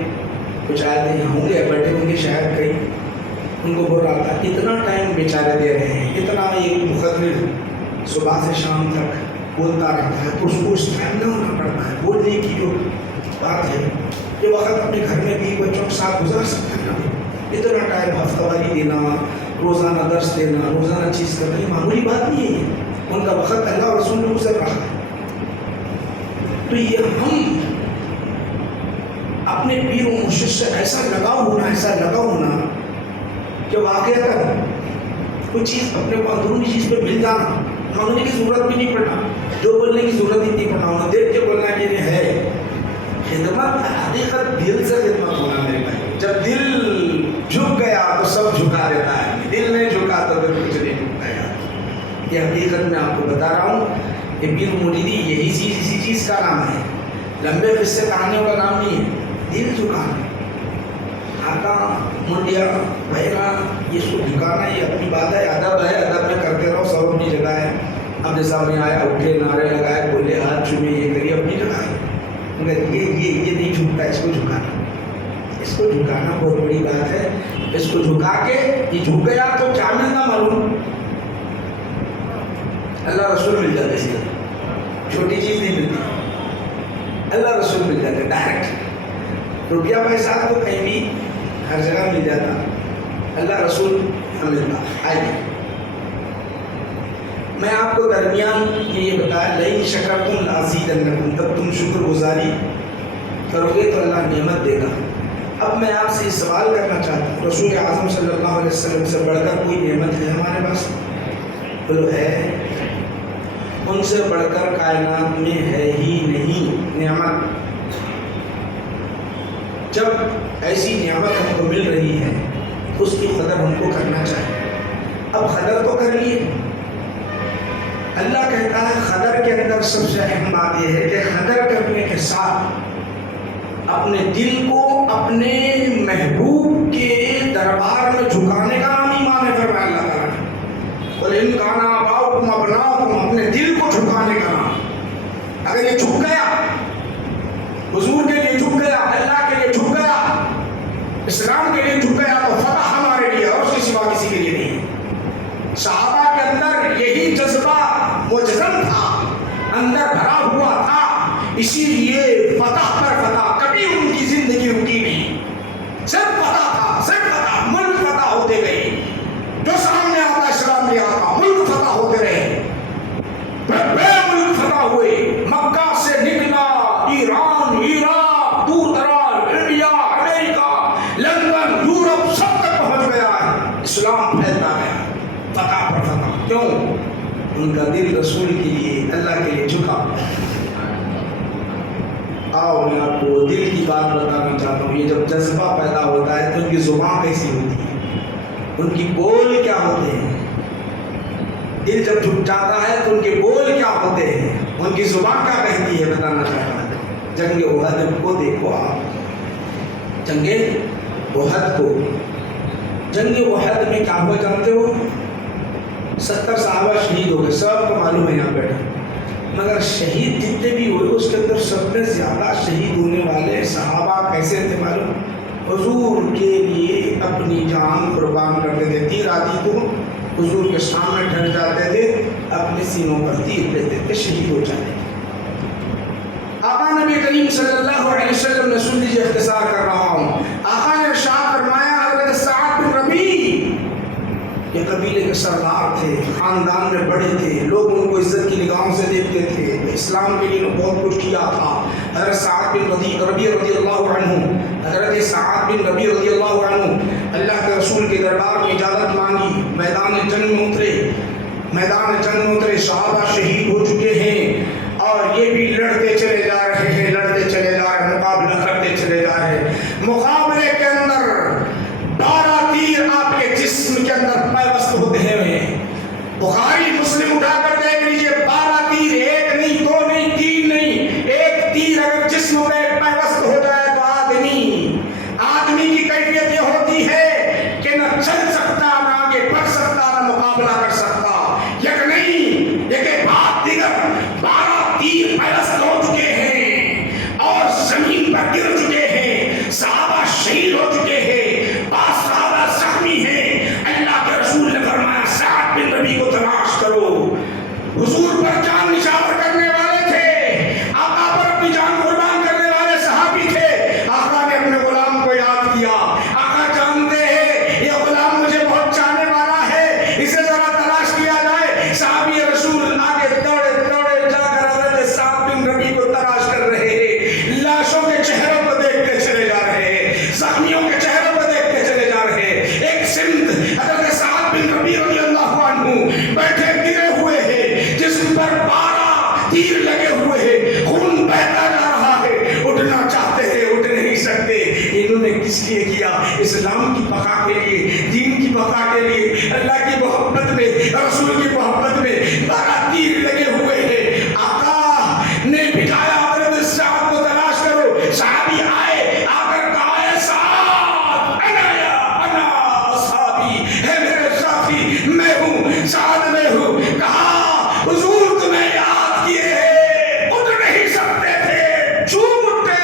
کچھ آئے تھے، ہوں گے بیٹھے ہوں گے شاید کئی، ان کو بول رہا تھا اتنا ٹائم بیچارے دے رہے ہیں، اتنا ایک مقدر صبح سے شام تک بولتا رہتا ہے تو اس کو ٹائم نہ ہونا پڑتا ہے. بولنے کی جو بات ہے یہ وقت اپنے گھر میں بھی بچوں کے ساتھ گزار سکتے ہیں. اتنا ٹائم ہفتہ واری دینا، روزانہ درس دینا، روزانہ چیز کرنا یہ معمولی بات نہیں ہے. ان کا وقت اللہ اور رسول میں گزر رہا ہے. تو یہ ہم اپنے پیر و مرشد سے ایسا لگاؤ ہونا کہ واقعہ کوئی چیز اپنے کو اندرونی چیز پہ مل جانا، مانگنے کی ضرورت بھی نہیں پڑنا، جو بولنے کی ضرورت ہی نہیں پڑنا. ہونا دیکھ کے بولنا کہ یہ ہے خدمت، حقیقت دل سے خدمت ہونا میرے بھائی. جب دل جھک گیا تو سب جھکا دیتا ہے، دل نہیں جھکا تو پھر کچھ نہیں جھکتا ہے. یہ حقیقت میں آپ کو بتا رہا ہوں. یہ پیر مریدی یہی چیز، اسی چیز کا نام ہے. لمبے قصے کہانیوں کا نام نہیں ہے. دل جھکانا، ہاتھاں منڈیا بہنا، یہ سب جھکانا یہ اپنی بات ہے. ادب ہے، ادب میں کرتے رہو، سب اپنی جگہ ہے. اب جیسا میں آیا اٹھے نعرے لگائے بولے ہاتھ چومے یہ کریے اپنی جگہ ہے. مگر یہ نہیں جھکتا، اس کو جھکانا، اس کو جھکانا بہت بڑی بات ہے. اس کو جھکا کے یہ جھک گیا تو کیا ملنا معلوم؟ اللہ رسول مل جاتے ہیں. چھوٹی چیز نہیں ملتی، اللہ رسول مل جاتے ڈائریکٹ. روپیہ پیسہ تو کہیں بھی ہر جگہ مل جاتا، اللہ رسول نہ ملتا. آئیے میں آپ کو درمیان یہ بتایا لئن شکرتم لازیدنکم، تب تم شکر گزاری کرو گے تو اللہ نعمت دے گا. اب میں آپ سے سوال کرنا چاہتا ہوں، رسول اعظم صلی اللہ علیہ وسلم سے بڑھ کر کوئی نعمت ہے ہمارے پاس؟ بولو ہے. ان سے بڑھ کر کائنات میں ہے ہی نہیں نعمت. جب ایسی نعمت ہم کو مل رہی ہے تو اس کی قدر ہم کو کرنا چاہیے. اب قدر تو کر لیے. اللہ کہتا ہے قدر کے اندر سب سے اہم بات یہ ہے کہ قدر کرنے کے ساتھ اپنے دل کو اپنے محبوب کے دربار میں جھکانے کا نام ایمان ہے. فرمایا اللہ تعالیٰ قل ان کان آباؤکم ابناؤکم، اپنے دل کو جھکانے کا نام. اگر یہ جھک گیا، حضور کے لیے جھک گیا، اللہ کے لیے جھک گیا، اسلام کے لیے جھک گیا تو فتح ہمارے لیے اور اس کے سوا کسی کے لیے نہیں. صحابہ کے اندر یہی جذبہ مجزم تھا، اندر بھرا ہوا تھا، اسی لیے فتح پر فتح، کبھی ان کی زندگی رکی نہیں. صرف فتح تھا، صرف فتح. ملک فتح ہوتے گئے، جو سامنے آتا اسلام لے آتا، ملک فتح ہوتے رہے. ملک فتح ہوئے، مکہ سے نکلا ایران، عراق، دور دراز، انڈیا، امریکہ، لندن، یورپ، سب تک پہنچ گیا ہے. اسلام پھیلتا گیا، فتح پر فتح. کیوں؟ ان کا دل رسول کے لیے، اللہ کے لیے جھکا. آؤ میں آپ کو دل کی بات بتانا چاہتا ہوں. یہ جب جذبہ پیدا ہوتا ہے تو ان کی زبان کیسی ہوتی ہے، ان کی بول کیا ہوتے ہیں. دل جب جھک جاتا ہے تو ان کے بول کیا ہوتے ہیں، ان کی زبان کیا کہتی ہے، بتانا چاہتا ہوں. جنگ احد کو دیکھو آپ، جنگ احد کو. جنگ احد میں کیا ہوا جانتے ہو؟ 70 صحابہ شہید ہو گئے، سب کو معلوم ہے یہاں بیٹھے. مگر شہید جتنے بھی ہوئے اس کے اندر سب سے زیادہ شہید ہونے والے صحابہ کیسے تھے معلوم؟ حضور کے لیے اپنی جان قربان کرتے تھے. تیر آتی تو حضور کے سامنے ڈھل جاتے تھے, اپنے سینوں پر تیر لیتے تھے, شہید ہو جاتے. آقا نبی کریم صلی اللہ علیہ وسلم نے, سن لیجیے اختصار کر رہا ہوں, آقا نے ارشاد فرمایا حضرت سعد بن ربیع, یہ قبیلے کے سردار تھے, خاندان میں بڑے تھے, لوگ ان کو عزت کی نگاہوں سے دیکھتے تھے, اسلام کے لیے بہت کچھ کیا تھا. حضرت سعد بن ربیع رضی اللہ عنہ, حضرت سعد بن ربیع رضی اللہ عنہ اللہ کے رسول کے دربار میں اجازت مانگی, میدان جنگ میں اترے. میدان جنگ میں اترے, صحابہ شہید ہو چکے ہیں اور یہ بھی لڑتے چلے جا رہے ہیں, لڑتے چلے جا رہے ہیں, مقابلہ کرتے چلے جا رہے ہیں. مقابلے کے اندر 12 تیر آپ کے جسم کے اندر پیوست ہوتے ہیں. بخاری مسلم اٹھا کر دیکھ لیجیے, 12 تیر, ایک نہیں, دو نہیں, تین نہیں, ایک تیر اگر جسم میں پیوست ہو جائے تو آدمی کی کیفیت یہ ہوتی ہے کہ نہ چل سکتا, نہ آگے بڑھ سکتا, نہ مقابلہ کر سکتا. یک نہیں, ایک بات دیگر 12 تیر پیوست ہو چکے ہیں اور زمین پر گر چکے ہیں, صحابہ شہید ہو چکے ہیں, بعض صحابہ زخمی ہیں. اللہ کے رسول نے فرمایا سعد بن ربیع کو تلاش کرو. حضور پر جان نشاور کرنے والے تھے, آقا پر اپنی جان قربان کرنے والے صحابی تھے. آقا نے اپنے غلام کو یاد کیا, آقا جانتے ہیں یہ غلام مجھے بہت چاہنے والا ہے, اسے ذرا تلاش کیا جائے. صحابی رسول آگے دوڑے دوڑے جا کر حضرت سعد بن ربیع کو تلاش کر رہے ہیں. لاشوں کے چہروں کو دیکھتے چلے جا رہے ہیں, زخمیوں کے چہروں کو دیکھتے چلے جا رہے ہیں. ایک سمت حضرت سعد بن ربیع رضی اللہ عنہ بیٹھے گرے ہوئے ہیں, جسم پر 12 تیر لگے ہوئے ہیں, خون بہتا جا رہا ہے, اٹھنا چاہتے ہیں, اٹھ نہیں سکتے. انہوں نے کس لیے کیا؟ اسلام کی بقا کے لیے, دین کی بقا کے لیے, اللہ کی محبت میں, رسول کی محبت میں 12 تیر لگے ہوئے ہیں. آقا نے بٹھایا حضرت سعد کو تلاش کرو. صحابی آئے, آ کر کہا ہے سعد, انا اصحابی, ہے میرے ساتھی, میں ہوں, سعد میں ہوں. کہا حضور تمہیں یاد کیے ہیں, اٹھ نہیں سکتے تھے, چوم اٹھے.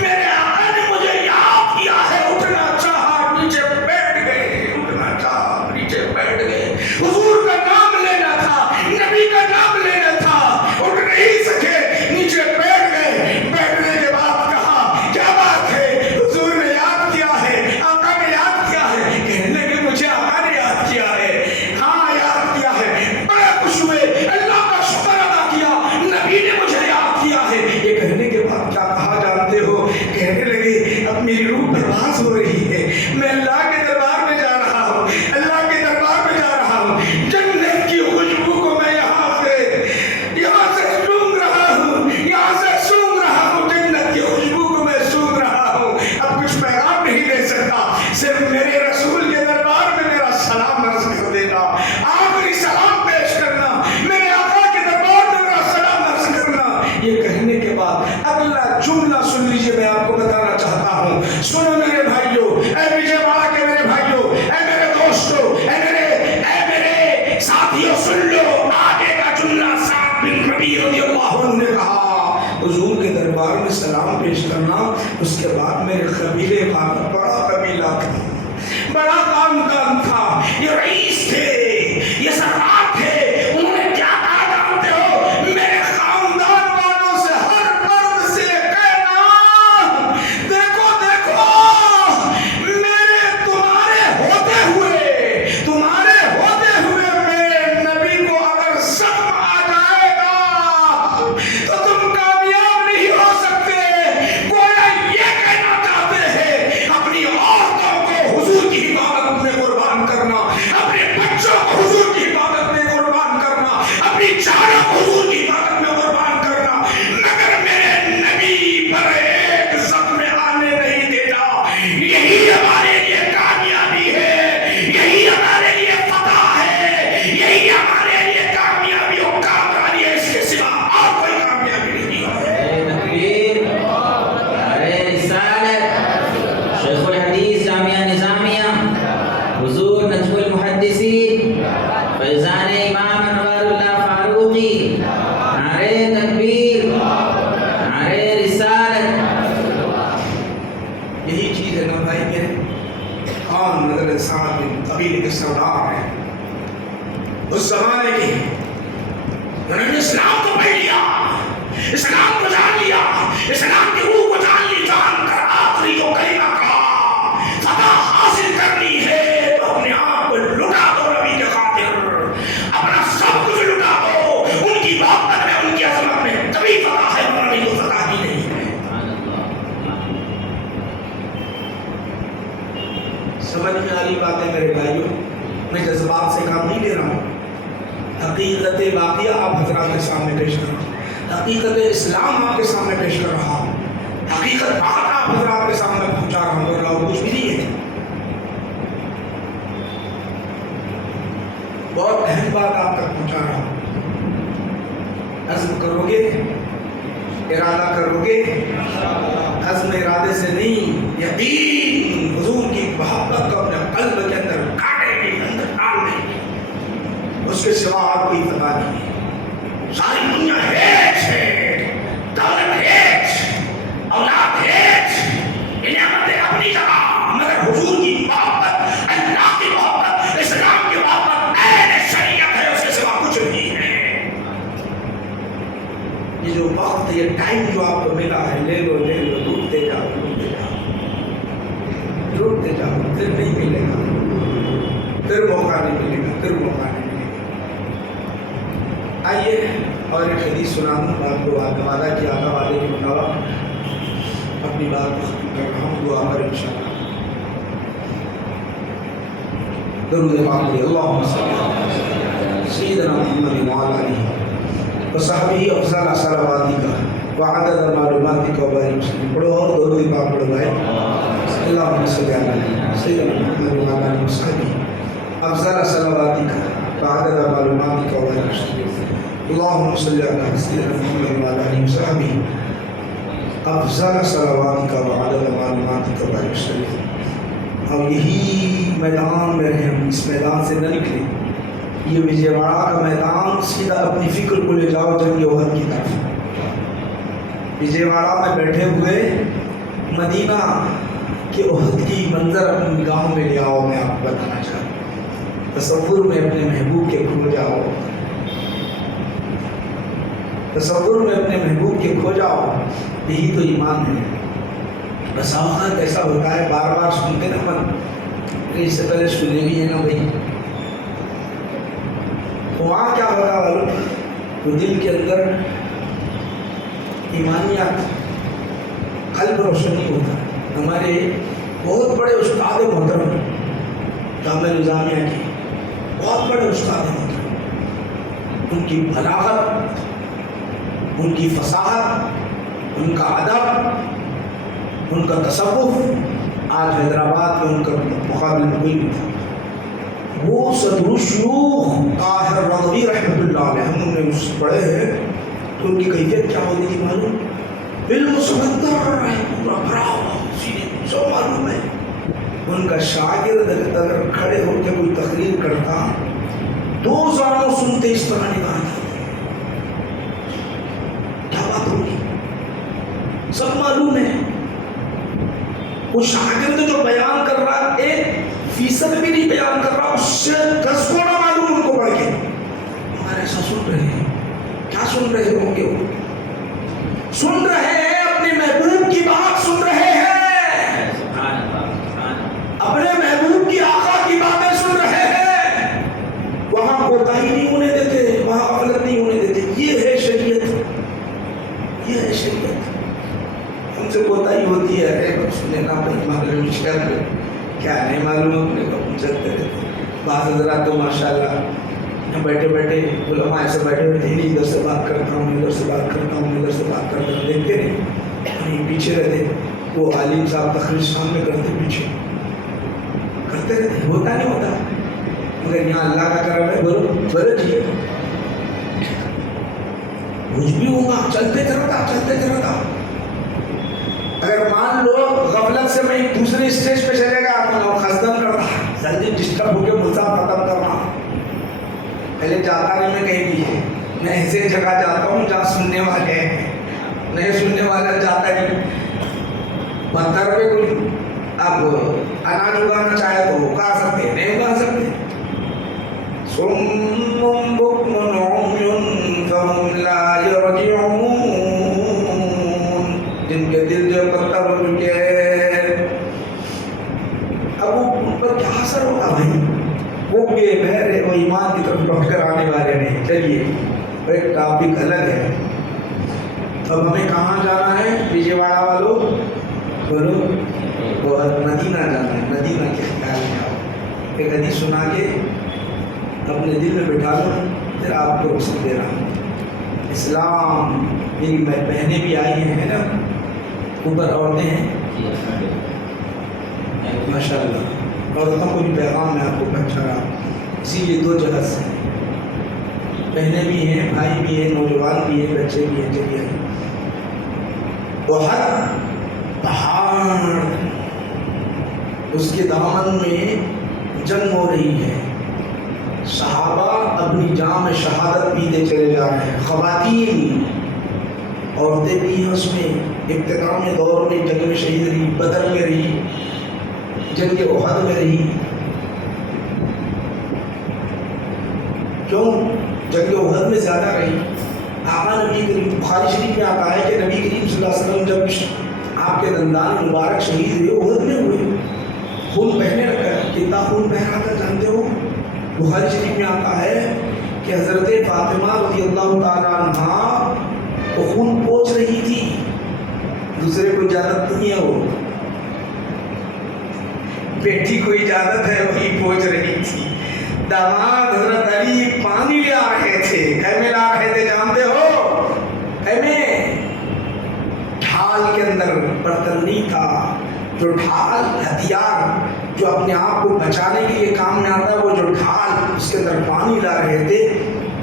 میرے آقا نے مجھے یاد کیا ہے, اٹھنا چاہا, نیچے بیٹھ گئے, اٹھنا چاہا, نیچے بیٹھ گئے. حضور کا نام لینا تھا, نبی کا نام لینا تھا, اٹھ نہیں سکے, نیچے بیٹھ گئے. بیٹھنے کے بعد کہا کیا بات ہے؟ حضور نے یاد کیا ہے, آقا نے یاد کیا ہے. کہنے لگے مجھے آقا نے یاد کیا ہے. ہاں یاد کیا ہے. بڑے خوش ہوئے, اللہ کا شکر ادا کیا, نبی نے مجھے یاد کیا ہے. یہ کہنے کے بعد کیا کہا جانتے ہو؟ کہنے لگے اب میری روح پرواز ہو رہی ہے, میں اللہ کے دربار میں جا رہا ہوں, اللہ کے دربار میں جا رہا ہوں. جنت کی خوشبو کو میں یہاں سے سونگ رہا ہوں, یہاں سے سونگ رہا ہوں, جنت کی خوشبو کو میں سونگ رہا ہوں. اب کچھ پیغام نہیں دے سکتا, صرف میرے رسول کے دربار میں میرا سلام عرض کر دینا, آخری سلام پیش کرنا, میرے آقا کے دربار میں میرا سلام عرض کرنا. یہ کہنے کے بعد اگلا جملہ سن لیجیے, میں آپ کو بتانا چاہتا ہوں. سنو میرے بھائیوں, اے وجے واڑہ کے میرے بھائیوں, اے میرے دوستوں, اے میرے ساتھیوں, سن لو آگے کا جملہ. سعد بن ربیع رضی اللہ عنہ نے کہا حضور کے دربار میں سلام پیش کرنا, اس کے بعد میرے قبیلے کا بڑا قبیلہ تھا, بڑا خاندان تھا, یہ رئیس تھے, یہ سردار تھے. انہوں نے کیا کہا جانتے ہو؟ میرے خاندان والوں سے ہر مرد سے کہنا دیکھو دیکھو, میرے تمہارے ہوتے ہوئے میرے نبی کو اگر سب آ جائے گا تو تم کامیاب نہیں ہو سکتے. گویا یہ کہنا چاہتے ہیں اپنی عورتوں کو حضور کی حفاظت میں قربان کرنا, اپنے نعرہ تکبیر، نعرہ رسالت. یہی چیز ہے نا بھائی میرے. کون نظر سعد بن قبیلے کے سردار ہیں اس زمانے کے، انہوں نے اسلام کو پڑھ لیا، اسلام کو جان لیا، اسلام کی روح کو جان لی، جان کر آخری جو کلمہ کہا فتح حاصل کرنی ہے تو اپنے آپ کو لٹا دو نبی کے خاطر، اپنا سب کچھ لٹا دو ان کی محبت میں، ان کی عظمت میں، کبھی فتح ہے ورنہ نہیں تو فتح ہی نہیں ہے. سمجھ میں آ رہی باتیں میرے بھائیوں؟ میں جذبات سے کام نہیں لے رہا ہوں. حقیقت باقیہ آپ حضرات کے سامنے پیش کر رہا ہوں، حقیقت اسلام آپ کے سامنے پیش کر رہا ہوں، حقیقت بات آپ حضرات کے سامنے پہنچا رہا ہوں، اور کچھ بھی نہیں ہے. بہت اہم بات آپ تک پہنچا رہا ہوں. عزم کرو گے، ارادہ کرو گے، عزم ارادے سے نہیں، یقین حضور کی محبت کو اپنے قلب کے اندر کاٹے گی، اندر ڈال دیں گے. اس کے سوا آپ کوئی فتح نہیں ہے. ساری دنیا ہیچ ہے، دولت ہیچ، اولاد ہیچ، نعمتیں اپنی جگہ، مگر حضور کی محبت، اللہ کی محبت، اسلام کی محبت عین شریعت ہے، اس کے سوا کچھ نہیں ہے. یہ جو وقت، یہ ٹائم جو آپ کو ملا ہے، لے لو لے لو، لوٹتے جاؤ لوٹتے جاؤ لوٹتے جاؤ، پھر نہیں ملے گا، پھر موقع نہیں ملے گا، پھر موقع نہیں ملے گا. آئیے اور ایک حدیث سنا دوں آپ کو. وعدہ کیا تھا، وعدے کے مطابق اپنی بات کو ختم کر رہا ہوں. دعا کر انشاءاللہ. درود پاک پڑھیے. اللہم صلی علی سیدنا محمد وعلی آلہ وصحبہ افضل صلواتک وعدد معلوماتک وبارک وسلم. پڑھو اور درود پاک پڑھو بھائی. اللہم صلی علی سیدنا محمد وعلی آلہ وصحبہ افضل صلواتک وعدد معلوماتک وبارک وسلم. اللہم صلی علی سیدنا محمد وعلی آلہ وصحبہ افضل صلواتک وعدد معلوماتک وبارک وسلم. اور یہی میدان میں رہیں، ہم اس میدان سے نہ نکلیں. یہ وجے واڑہ کا میدان سیدھا اپنی فکر کو لے جاؤ جنگ احد کی طرف. وجے واڑہ میں بیٹھے ہوئے مدینہ کے احد کی منظر اپنی نگاہوں میں لے آؤ. میں آپ کو بتانا چاہتا ہوں، تصور میں اپنے محبوب کے کھو جاؤ، تصور میں اپنے محبوب کے کھو جاؤ. یہی تو ایمان ہے. بس اوقات ایسا ہوتا ہے، بار بار سنتے نا من، اس سے پہلے سنے بھی ہے نا بھائی. وہاں کیا ہوتا ہے، وہ دل کے اندر ایمانیات، قلب روشنی ہوتا ہے. ہمارے بہت بڑے استاد محترم جامعہ نظامیہ کے بہت بڑے استاد محترم، ان کی بلاغت، ان کی فصاحت، ان کا ادب، ان کا تصوف، آج حیدرآباد میں ان کا مقابل کوئی نہیں تھا. وہ صدر الشیوخ طاہر رضوی رحمۃ اللہ علیہ، ہم نے اس سے پڑھے ہیں تو ان کی کیفیت کیا ہوتی تھی معلوم؟ علم سمندر پورا بھرا ہوا سینے سب معلوم ہے. ان کا شاگرد اگر کھڑے ہو کے کوئی تقریر کرتا، دو زانوں سنتے اس طرح نگاہ جاتے. کیا بات ہوگی؟ سب معلوم ہے. وہ شاگرد جو بیان کر رہا 1% بھی نہیں بیان کر رہا، اس سے 10 گنا معلوم ان کو پڑھ کے. ہمارے ایسا سن رہے ہیں. کیا سن رہے ہوں گے؟ وہ سن رہے ہیں اپنے محبوب کی بات، سن رہے ہیں اپنے محبوب کی آقا کی باتیں سن رہے ہیں. وہاں کوتاہی نہیں ہونے دیتے، وہاں غفلت نہیں ہونے دیتے. یہ ہے شریعت، یہ ہے شریعت. ہم سے کوتاہی ہوتی ہے، سننے نہ معلوم کیا نہیں معلوم، اپنے کو چلتے رہتے. بعض حضرات تو ماشاء اللہ بیٹھے بیٹھے علماء ایسے بیٹھے ہوئے تھے، ادھر سے بات کرتا ہوں، ادھر سے بات کرتا ہوں، ادھر سے بات کرتا ہوں، دیکھتے نہیں، پیچھے رہتے. وہ عالم صاحب تقریر سامنے کرتے، پیچھے کرتے رہتے. ہوتا نہیں ہوتا، مگر یہاں اللہ کا کرم ہے. بولو بولو جی، کچھ بھی ہوگا، چلتے چلتا. اگر مان لو غفلت سے میں دوسرے اسٹیج پہ چلے گا تو خزدم کر رہا، جلدی ڈسٹرب ہو کے ملزام ختم کر رہا، پہلے جاتا نہیں میں کہیں بھی. میں ایسے جگہ جاتا ہوں جہاں سننے والے ہیں، نہیں سننے والا جاتا نہیں. پتھر پہ کوئی اب اناج اگانا چاہے تو اگا سکتے، نہیں اگا سکتے. صم بکم عمی فہم لا یرجعون، جن کے دل جو پتھر ہو چکے ہیں. اب ان پر کیا اثر ہوگا بھائی؟ وہ بے بہرے، وہ ایمان کی طرف لوٹ کر آنے والے نہیں. چلیے ایک ٹاپک الگ ہے. اب ہمیں کہاں جانا ہے وجے واڑہ والوں؟ بولو. بہت مدینہ جانا ہے. مدینہ کے خیال میں آؤ. ایک حدیث سنا کے اپنے دل میں بٹھا لو، پھر آپ کو رخصت دے رہا ہوں. اسلام، میری بہنیں بھی آئی ہیں نا، اوپر عورتیں ہیں ماشاء اللہ. عورتوں کو بھی پیغام میں آپ کو پہنچا رہا ہوں. اسی لیے دو جگہ سے بہنیں بھی ہیں، بھائی بھی ہیں، نوجوان بھی ہیں، بچے بھی ہیں. چلیے احد پہاڑ، اس کے دامن میں جنگ ہو رہی ہے. صحابہ اپنی جام شہادت پیتے چلے جا رہے ہیں. خواتین، عورتیں بھی ہیں اس میں. ابتدائی دور میں جنگ میں شہید رہی، بدر میں رہی، جنگ احد میں رہی. کیوں جنگ احد میں زیادہ رہی؟ آقا نبی کریم، بخاری شریف میں آتا ہے کہ نبی کریم صلی اللہ علیہ وسلم جب آپ کے دندان مبارک شہید ہوئے، احد میں ہوئے، خون بہنے لگا. کتنا خون بہ رہا تھا جانتے ہو؟ بخاری شریف میں آتا ہے کہ حضرت فاطمہ رضی اللہ تعالیٰ عنہا وہ خون پوچھ رہی تھی. دوسرے کو اجازت نہیں ہے، وہ بیٹی کو اجازت ہے، وہی پوچھ رہی تھی. داماد حضرت علی پانی لے آ رہے تھے. کیمے لا رہے تھے جانتے ہو؟ کیمے ڈھال کے اندر برتن نہیں تھا. جو ڈھال ہتھیار جو اپنے آپ کو بچانے کے لیے کام میں آتا ہے، وہ جو ڈھال اس کے اندر پانی لا رہے تھے،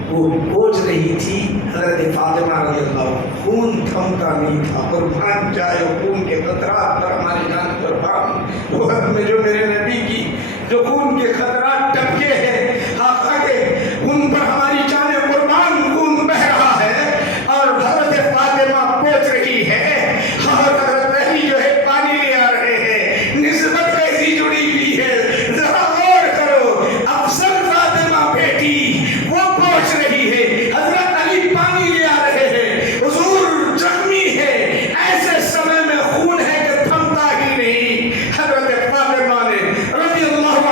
وہ پوچھ رہی تھی حضرت فاطمہ رضی اللہ عنہ. خون تھمتا نہیں تھا. قربان جائے خون کے قطرات پر ہماری جان قربان. وقت میں جو میرے نبی کی جو خون کے قطرات ٹپکے ہیں آقا کے، ان پر ہماری جان قربان. خون بہ رہا ہے اور حضرت فاطمہ پوچھ رہی ہے، اور حضرت علی جو ہے پانی لے آ رہے ہیں. نسبت کیسی جڑی ہوئی ہے، ذرا غور کرو. افضل فاطمہ بیٹی وہ پوچھ رہی ہے، حضرت علی پانی لے آ رہے ہیں، حضور زخمی ہے. ایسے سمے میں خون ہے کہ تھمتا ہی نہیں. حضرت فاطمہ نے رضی اللہ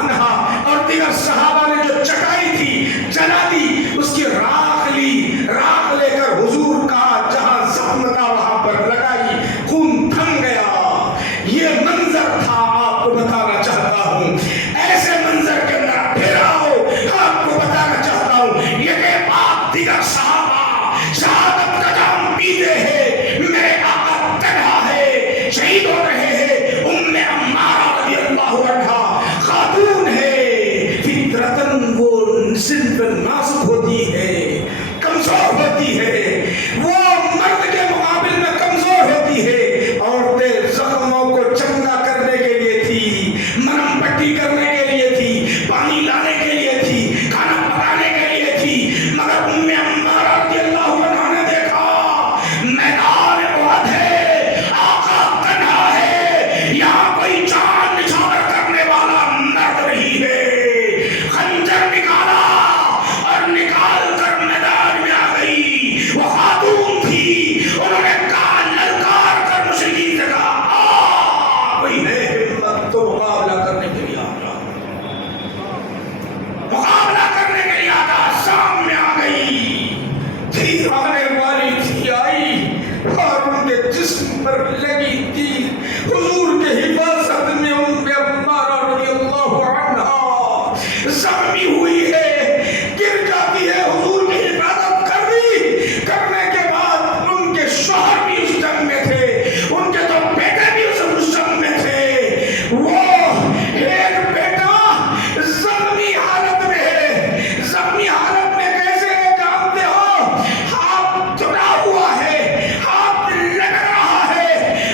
عنہا اور دیگر صحابہ نے جو چٹائی تھی جلا دی، اس کی راکھ لی. راکھ لے کر حضور کا جہاں زخم تھا وہاں پر لگائی، خون تھم گیا. یہ منظر تھا، آپ کو بتانا چاہتا ہوں. ایسے منظر کے اندر پھر آؤ، آپ کو بتانا چاہتا ہوں. یہ کہ آپ دیگر صحابہ شہادت کا جام پیتے ہیں، میرے آقا تنہا ہے، شہید ہو رہے ہیں. ام عمارہ رضی اللہ عنہا خاتون ہے، فطرتاً وہ صنف نازک ہوتی ہے، کمزور ہوتی ہے. وہ مرد کے مقابل میں کمزور ہوتی ہے. عورتیں زخموں کو چنگا کرنے کے لیے تھی، مرہم پٹی کرنے کے لیے تھی، پانی لانے کے لیے تھی، کھانا پکانے کے لیے تھی. مگر ام عمارہ رضی اللہ عنہا نے دیکھا میدان احد ہے، آقا تنہا ہے، یہاں کوئی جان نچھاور کرنے والا مرد نہیں ہے. خنجر نکالا اور نکال کر میدان میں آ گئی. وہ خاتون تھی، انہوں نے کہا للکار کر مشرکین سے کہا کوئی ہے ہمت تو مقابلہ کرنے کے لیے آ جا. مقابلہ کرنے کے لیے آ جا. سامنے آ گئی، تیر آنے والی تھی، آئی اور ان کے جسم پر لگی تھی. حضور کے حفاظت میں ام عمارہ رضی اللہ عنہا زخمی ہوئی ہے، گر جاتی ہے. حضور کی حفاظت کر دی. کرنے کے بعد ان کے شوہر بھی اس جنگ میں تھے، ان کے دو بیٹے بھی اس جنگ میں تھے. وہ ایک بیٹا زخمی حالت میں ہے. زخمی حالت میں کیسے جانتے ہو؟ ہاتھ جڑا ہوا ہے، ہاتھ لگ رہا ہے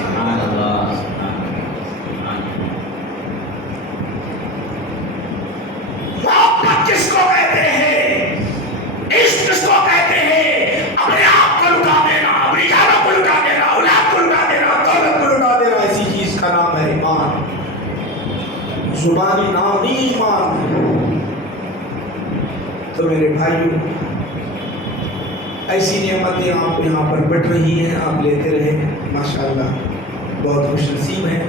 سبحان اللہ محبت کس کو کہتے ہیں؟ عشق کس کو کہتے ہیں؟ اپنے آپ کو لٹا دینا، اپنی جانوں کو لٹا دینا، اولاد کو لٹا دینا، دولت کو لٹا دینا، اسی چیز کا نام ہے ایمان۔ زبانی نام نہیں ایمان۔ تو میرے بھائیوں، ایسی نعمتیں آپ کو یہاں پر بٹ رہی ہیں، آپ لیتے رہے، ماشاءاللہ بہت خوش نصیب ہیں۔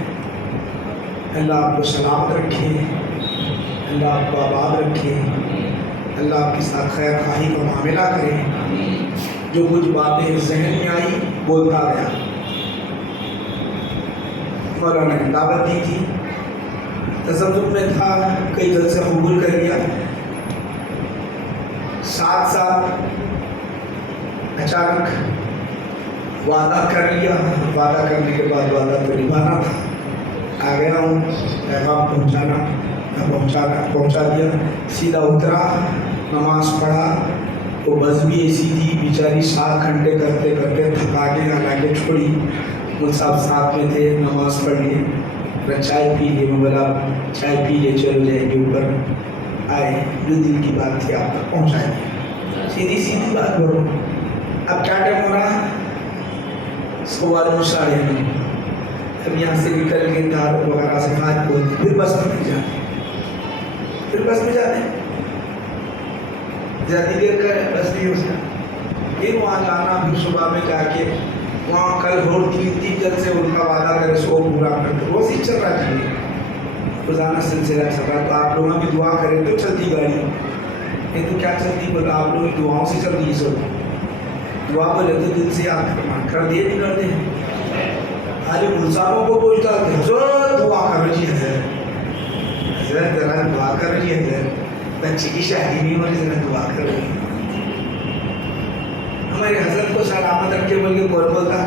اللہ آپ کو سلامت رکھے، اللہ آپ کو آباد رکھے، اللہ آپ کے ساتھ خیر خواہی کا معاملہ کرے۔ جو کچھ باتیں ذہن میں آئی بولتا گیا۔ مولانا نے دعوت دی تھی، تصوف میں تھا، کئی جلسے قبول کر لیا، ساتھ ساتھ اچانک وعدہ کر لیا۔ وعدہ کرنے کے بعد وعدہ تو نبھانا تھا۔ آ گیا ہوں، پیغام پہنچا دیا، سیدھا اترا، نماز پڑھا۔ وہ بس بھی ایسی تھی بیچاری، 7 گھنٹے کرتے کرتے تھکا کے حالانکہ چھوڑی۔ وہ سب ساتھ میں تھے، نماز پڑھ لیے، پھر چائے پی لیے۔ میں بولا چائے پی لے، چلو جائیں گے اوپر۔ آئے، جو دل کی بات تھی آپ تک پہنچائیں گے، سیدھی بات کرو۔ اب کیا ٹائم ہو رہا ہے؟ 9:15۔ اب یہاں سے نکل کے دار وغیرہ سے خارج بولتے، پھر بس میں جاتے زیادہ دیر کا بس نہیں ہو سکتا۔ پھر وہاں جانا، پھر صبح میں جا کے وہاں کل اور 3 دن سے ان کا وعدہ کرے سو پورا کرتے، روز ہی چل رہا چاہیے، روزانہ سلسلہ چل رہا۔ تو آپ لوگوں کی دعا کریں تو چلتی گاڑی، نہیں تو کیا چلتی؟ بولا آپ لوگوں کی دعاؤں سے چلتی ہے سب۔ دعا بولے تو دل سے یاد کرنا، کر دیے نہیں کرتے خالی ملزاموں کو پوچھتا ہے، حضرت دعا کر رہی ہے، حضرت ذرا دعا کر رہی ہے، حضرت بچے کی شادی نہیں ہو رہی، ذرا دعا کر رہی ہے۔ ہمارے حضرت کو سلامت رکھ کے بول کے کون بولتا؟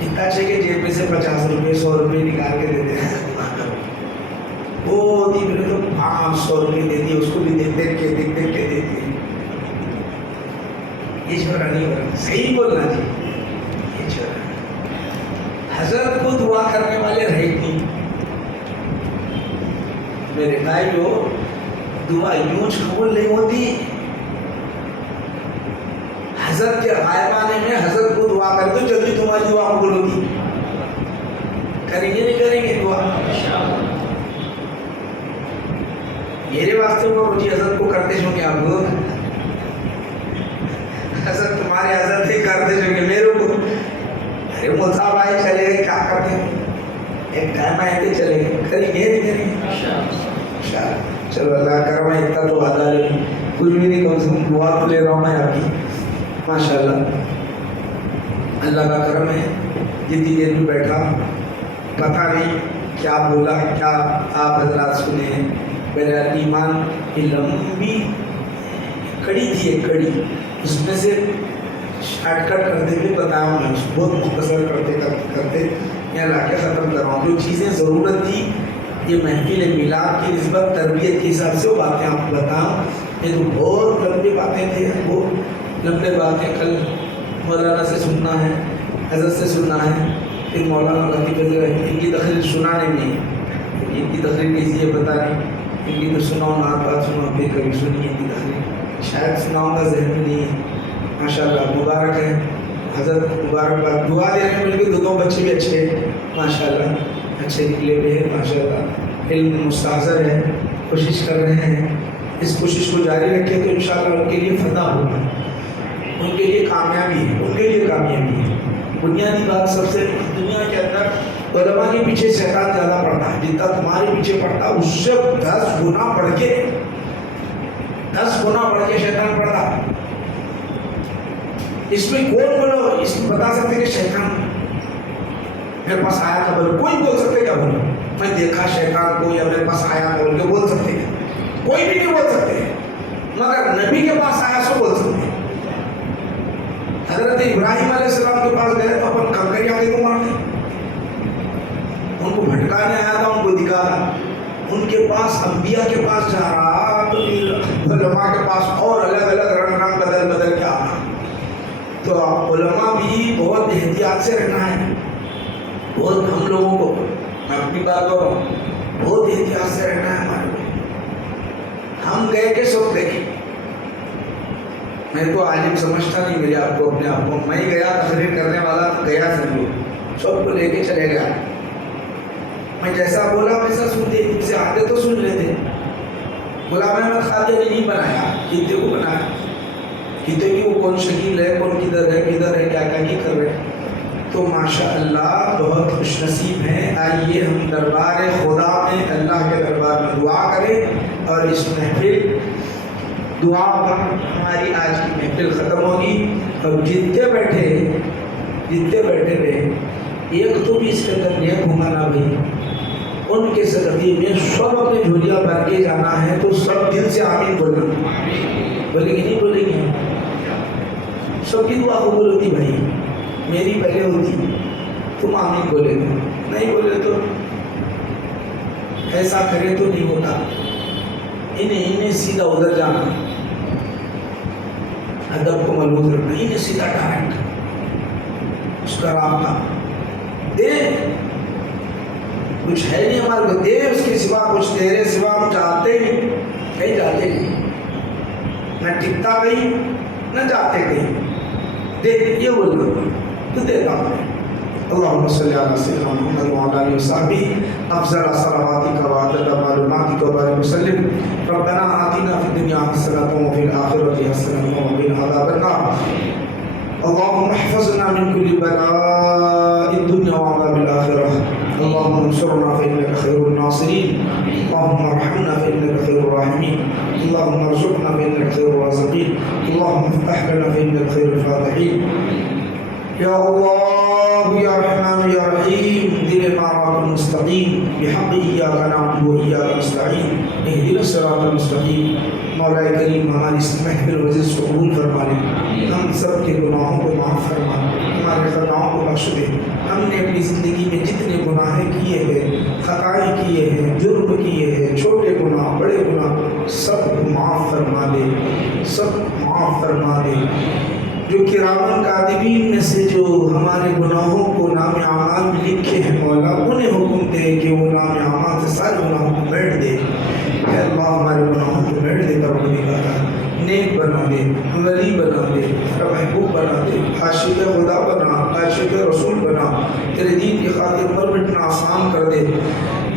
اتنا اچھے کہ جیب میں سے 50 روپے 100 روپے نکال کے دیتے ہیں، دعا کرو۔ وہ ہوتی پھر تو 500 روپے دیتی، اس کو بھی دیکھ دیکھ کے دیتی ہے۔ یہ چھوڑا نہیں ہو رہا، صحیح بولنا جی، یہ چھوڑا۔ حضرت کو دعا کرنے والے رہے نہیں۔ میرے بھائیو، دعا یوں قبول نہیں ہوتی۔ حضرت کے غائبانے میں حضرت کو دعا کرے تو جلدی تمہاری دعا قبول ہوگی۔ کریں گے نہیں کریں گے دعا؟ میرے واسطے وہ روچی حضرت کو کرتے جو کہ آپ لوگ حضرت تمہارے حضرت ہی کرتے جو کہ میرے کو ارے ملتا بھائی چلے گئے کیا کرتے ہیں، ایک ٹائم آئے تھے چلے گئے، کریں گے نہیں کریں گے؟ چلو اللہ کرم ہے، اتنا تو وعدہ لے کچھ بھی نہیں، کم سے کم دعا تو لے رہا ہوں میں آپ کی، ماشاءاللہ اللہ کا کرم ہے۔ جتنی دیر میں بیٹھا پتہ نہیں کیا بولا، کیا آپ حضرات سنے ہیں۔ میرا ایمان کی لمبی کڑی تھی، ایک کڑی، اس میں سے شارٹ کٹ کرتے ہوئے بتایا میں، بہت مختصر کرتے یہاں لا کے ختم کر رہا ہوں۔ جو چیزیں ضرورت تھی یہ محفل میلاد کی نسبت تربیت کے حساب سے وہ باتیں آپ کو بتاؤں، یہ تو بہت لمبی باتیں تھیں، بہت لمبے باتیں کل مولانا سے سننا ہے، حضرت سے سننا ہے، پھر مولانا لطیف ان کی تقریر سنانے میں، ان کی تقریر کیسی ہے پتہ نہیں، ان کی تو سناؤ نہ بات سناؤ، پھر کبھی سنیے ان کی تقریر، شاید سناؤں گا ذہن میں نہیں ہے۔ ماشاءاللہ مبارک ہے، حضرت مبارکباد، دعا دے رہے ہیں بلکہ دو بچے بھی اچھے ماشاءاللہ اچھے نکلے ہوئے ہیں، ماشاءاللہ علم مستحضر ہے، کوشش کر رہے ہیں، اس کوشش کو جاری رکھیں تو انشاءاللہ ان کے لیے فتح ہوگا، ان کے لیے کامیابی ہے، ان کے لیے کامیابی ہے۔ بنیادی بات سب سے دنیا کے اندر علماء کے پیچھے شیطان زیادہ پڑتا ہے، جتنا تمہارے پیچھے پڑتا اس سے 10 گنا بڑھ کے شیطان پڑتا۔ اس میں کون بولو، اس میں بتا سکتے کہ شیطان میرے پاس آیا تھا، بولو کوئی بول سکتے کیا؟ بولو میں دیکھا شیطان کو یا میرے پاس آیا تھا بول کے بول سکتے کیا؟ کوئی بھی نہیں بول سکتے، مگر نبی کے پاس آیا سو بول سکتے۔ حضرت ابراہیم علیہ السلام کے پاس گئے تو اپن کنکریاں کو مارتے، ان کو بھٹکانے آیا تھا ان کو دکھا رہا، ان کے پاس انبیاء کے پاس جا رہا تو پھر علماء کے پاس اور الگ الگ رنگ بدل بدل کے آنا. تو علماء بھی بہت احتیاط سے رہنا ہے. بہت ہم لوگوں کو، میں اپنی بات کر رہا ہوں، بہت احتیاط سے رہنا ہے ہمارے کو. ہم گئے کہ سب گئے. میں تو عالم سمجھتا نہیں میرے آپ کو، اپنے آپ کو. میں گیا تقریر کرنے والا تو گیا سمجھو، سب کو لے کے چلے گیا. میں جیسا بولا ویسا سنتے تھے، سے آتے تو سن لیتے. غلام احمد خادر نے نہیں بنایا، کتے کو بنایا. کتے کی وہ کون شکیل ہے، کون کدھر ہے کیا کیا کر رہے. تو ماشاء اللہ بہت خوش نصیب ہیں. آئیے ہم دربار خدا میں، اللہ کے دربار میں دعا کریں، اور اس محفل دعا پر ہماری آج کی محفل ختم ہوگی. اور جتنے بیٹھے رہے، ایک تو بھی اس کے اندر نیک ہوگا نا بھائی، ان کے صدقے میں سب اپنے جھولیاں بھر کے جانا ہے. تو سب دل سے آمین بولنا. بولے گی نہیں بولے گی؟ سب کی دعا قبول ہوتی بھائی. میری پہلے ہوتی، تم آمین بولے تو، نہیں بولے تو ایسا کرے تو نہیں ہوتا. انہیں سیدھا ادھر جانا، ادب کو ملحوظ رکھنا. انہیں سیدھا ڈائریکٹ اس کا رابطہ دے. کچھ ہے نہیں ہمارے کو، دے اس کے سوا، کچھ تیرے سوا ہم چاہتے نہیں، کہیں جاتے نہیں، نہ ٹکتا کہیں نہ جاتے کہیں. دے یہ بولنا تو دیتا ہوں. اللهم صل على سيدنا محمد وعلى اله وصحبه افضل صلواتك وعدد معلوماتك وبارك وسلم. ربنا آتنا في الدنيا حسنة وفي الآخرة حسنة وقنا عذاب النار. اللهم احفظنا من كل بلاء الدنيا وعذاب الآخرة. اللهم انصرنا فإنك خير الناصرين. اللهم ارحمنا فإنك خير الراحمين. اللهم ارزقنا فإنك خير الرازقين. اللهم افتح لنا فإنك خير الفاتحين. يا الله يا رحمن يا رحيم دل الصراط المستقيم بحق إياك نعبد وإياك نستعين اهدنا الصراط المستقيم. مولا کریم ہماری اس محفل وجز کو قبول فرما لے. ہم سب کے گناہوں کو معاف فرما، ہمارے خطاؤں کو بخش دے. ہم نے اپنی زندگی میں جتنے گناہ کیے ہیں، خطائیں کیے ہیں، جرم کیے ہیں، چھوٹے گناہ بڑے گناہ، سب کو معاف فرما دے، سب معاف فرما دے. جو کرامن کاتبین میں سے جو ہمارے گناہوں کو نام اعمال میں لکھے ہیں مولا، انہیں حکم دے کہ وہ نام اعمال سے سارے گناہوں کو میٹ دے. اے اللہ ہمارے گناہوں کو میٹ دے کر نیک بنا دے، ولی بنا دے، محبوب بنا دے، عاشق خدا بنا، عاشق رسول بنا. تیرے دین کی خاطر مر مٹنا آسان کر دے.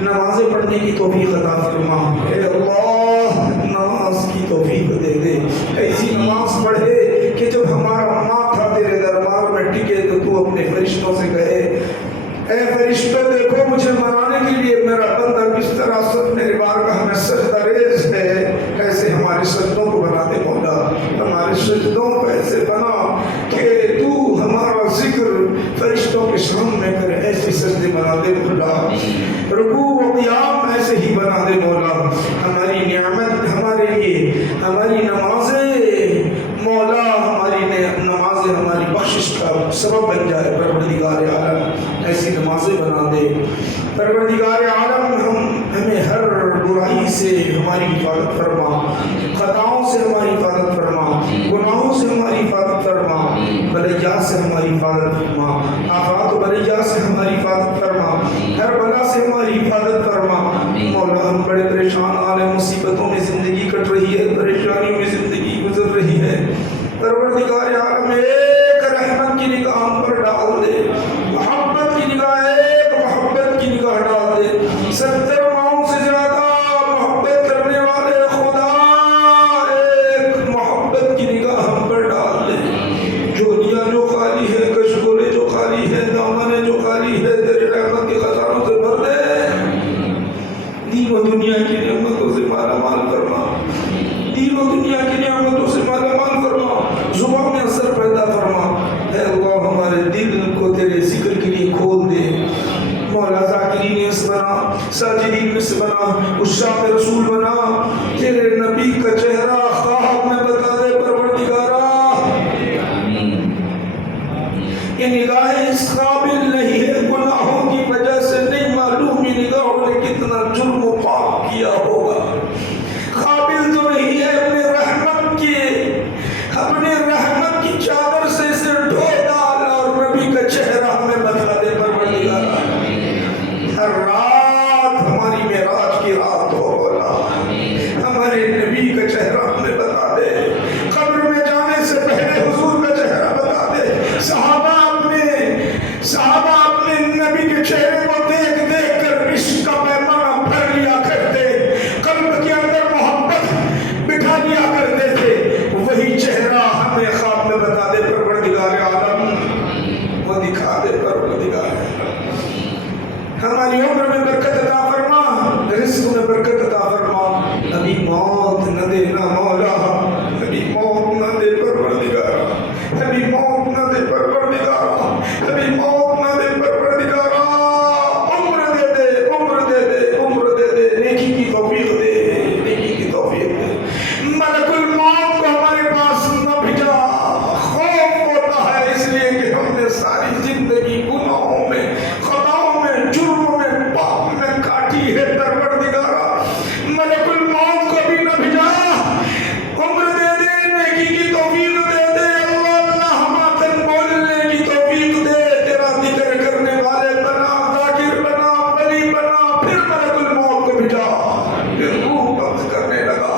نمازیں پڑھنے کی توفیق عطا فرما. اے اللہ نماز کی توفیق دے دے. ایسی نماز پڑھے کہ جب ہمارا ماتھا تیرے دربار میں ٹکے تو تو اپنے فرشتوں سے کہے، اے فرشتوں دیکھو مجھے منانے کے لیے میرا بندہ کس طرح سب میرے بارگاہ میں سجدہ ریز ہے. ایسے ہمارے سجدوں کو بنا دے مولا. ہمارے سجدوں کو ایسے بنا کہ تو ہمارا ذکر فرشتوں کے سامنے کرے. ایسے سجدے بنا دے مولا. رکوع و قیام ایسے ہی بنا دے مولا. ہماری نعمت ہمارے لیے، ہماری نمازیں مولا، ہماری نمازیں ہماری بخشش کا سبب بن جائے. پروردگار عالم ایسی نمازیں بنا دے. پروردگار عالم ہمیں ہر برائی سے ہماری حفاظت فرما، خطاؤں سے ہماری حفاظت فرما، گناہوں سے ہماری حفاظت فرما، بلیات سے ہماری حفاظت فرما، آفات و بلیات سے ہماری حفاظت فرما، ہر بلا سے ہماری حفاظت فرما. مولا ہم بڑے پریشان حال ہیں، مصیبتوں میں زندگی کٹ رہی ہے، پریشانیوں میں زندگی گزر رہی ہے. پروردگار عالم ایک رحمت کی نگاہ ہم پر ڈال دے، محبت کی نگاہ، ایک محبت کی نگاہ ڈال دے. 70 ماؤں سے زیادہ محبت کرنے والے خدا ایک محبت کی نگاہ ہم پر ڈال دے. جھولیاں جو خالی ہے، کشکولے جو خالی ہے، دامنیں جو خالی ہے، تیرے رحمت کے خزانوں سے بھر دے. دین و دنیا کی نعمتوں سے مالا مال فرما، دین و دنیا کی نعمتوں سے مالا مال فرما. زبان میں اثر پیدا فرما. اے اللہ ہمارے دل کو تیرے ذکر کے لیے کھول دے مولا. ذاکرین اس بنا، ساجدین اس بنا، عشاق رسول بنا. تیرے نبی کا چہرہ خواب میں بتا دے پروردگارا. یہ نگاہیں اس قابل نہیں ہے، گناہوں کی وجہ سے نہیں معلوم ہر رات ہماری معراج کی رات ہو مولا. ہمارے نبی کا چہرہ ہمیں بتا دے. قبر میں جانے سے پہلے حضور کا چہرہ بتا دے. صحابہ اپنے نبی کے چہرے کو دیکھ دیکھ کر عشق کا پیمانہ بھر لیا کرتے. قلب کے اندر محبت بٹھا لیا کرتے تھے. وہی چہرہ ہمیں خواب میں بتا دے پروردگار عالم. وہ دکھا دے پروردگار عالم. ہماری عمر میں برکت عطا فرما, رزق میں برکت عطا فرما. ابھی موت نہ دینا مولا, ابھی موت نہ دے پروردگار, ابھی موت نہ دے پروردگار, ابھی موت نہ دے پروردگار. عمر دے دے, عمر دے دے, عمر دے دے, نیکی کی توفیق دے, نیکی کی توفیق دے. ملک الموت کو ہمارے پاس نہ بھیجا. خوف ہوتا ہے اس لیے کہ ہم نے ساری زندگی گناہوں میں, خطاؤں میں, جرموں میں, پاپ میں کاٹی ہے پروردگارا. ملک الموت کو بھی نہ بھیجا. عمر دے دے, نیکی کی توفیق دے دے. اللہ اللہ ہماتن بولنے کی توفیق دے. تیرا ذکر کرنے والے بنا, ذاکر بنا, ولی بنا. پھر ملک الموت کو بھیجا. پھر روح قبض کرنے لگا.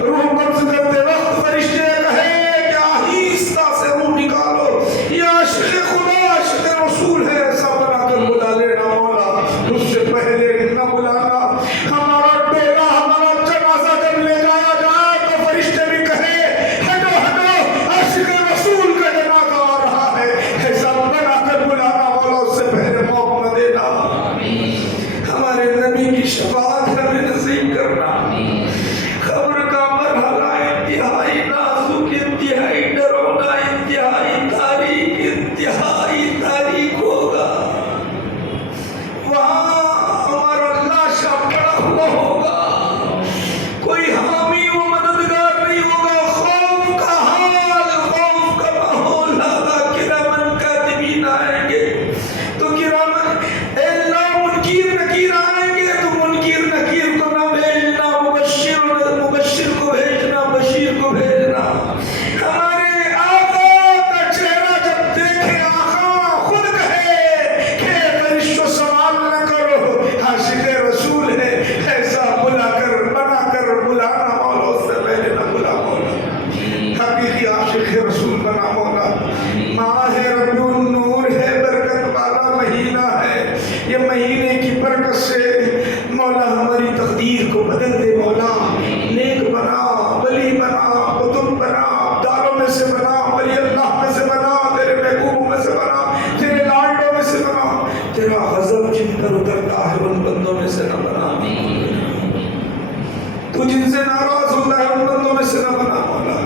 روح قبض کرتے وقت فرشتے کہے کہ آہستہ سے روح نکالو. یہ عاشق خدا, عاشق رسول ہے, ایسا بنا کر بلا لینا مولا. اس سے پہلے نہ بلانا. ہمارا ٹولہ, ہمارا جنازہ جب لے جایا جائے تو فرشتے بھی کہے ہٹو ہٹو, عاشق رسول کا جنازہ آ رہا ہے. ایسا بنا کر بلانا مولا. اس سے پہلے موت نہ دینا. ہمارے نبی کی شفاعت ہمیں نصیب کرنا. خبر کا مرحلہ انتہائی نازک, انتہائی ڈرونا, انتہائی تاریخ, انتہائی تاریخ ہوگا. وہاں ہمارا لاشا پڑا ہوا ہوگا. کوئی حامی و مددگار نہیں ہوگا. خوف کا حال, خوف کا ماحول ہوگا. کرامن کاتبین آئیں گے تو کرامن, اے اللہ منکر نکیر آئیں گے تو منکر نکیر کو نہ بھیجنا, مبشر کو بھیجنا, بشیر کو بھیجنا. ہمارے آقا کا چہرہ جب دیکھے آقا خود کہے کہ فرشتوں سوال نہ کرو, عاشق رسول ہے. ایسا بلا کر, بنا کر بلانا مولا. اس سے پہلے نہ بلا مولا. حقیقی عاشق رسول بنا مولا. ماہ ربیع النور ہے, برکت والا مہینہ ہے. یہ مہینے کی برکت سے مولا ہماری تقدیر کو بدل دے مولا. نیک بنا, ولی بنا, قطب بنا, داروں میں سے بنا, ولی اللہ میں سے بنا, تیرے محبوبوں میں سے بنا, تیرے لاڈلوں میں سے بنا. تیرا غضب جن پر اترتا ہے ان بندوں میں سے نہ بنا. تو جن سے ناراض ہوتا ہے ان بندوں میں سے نہ بنا مولا.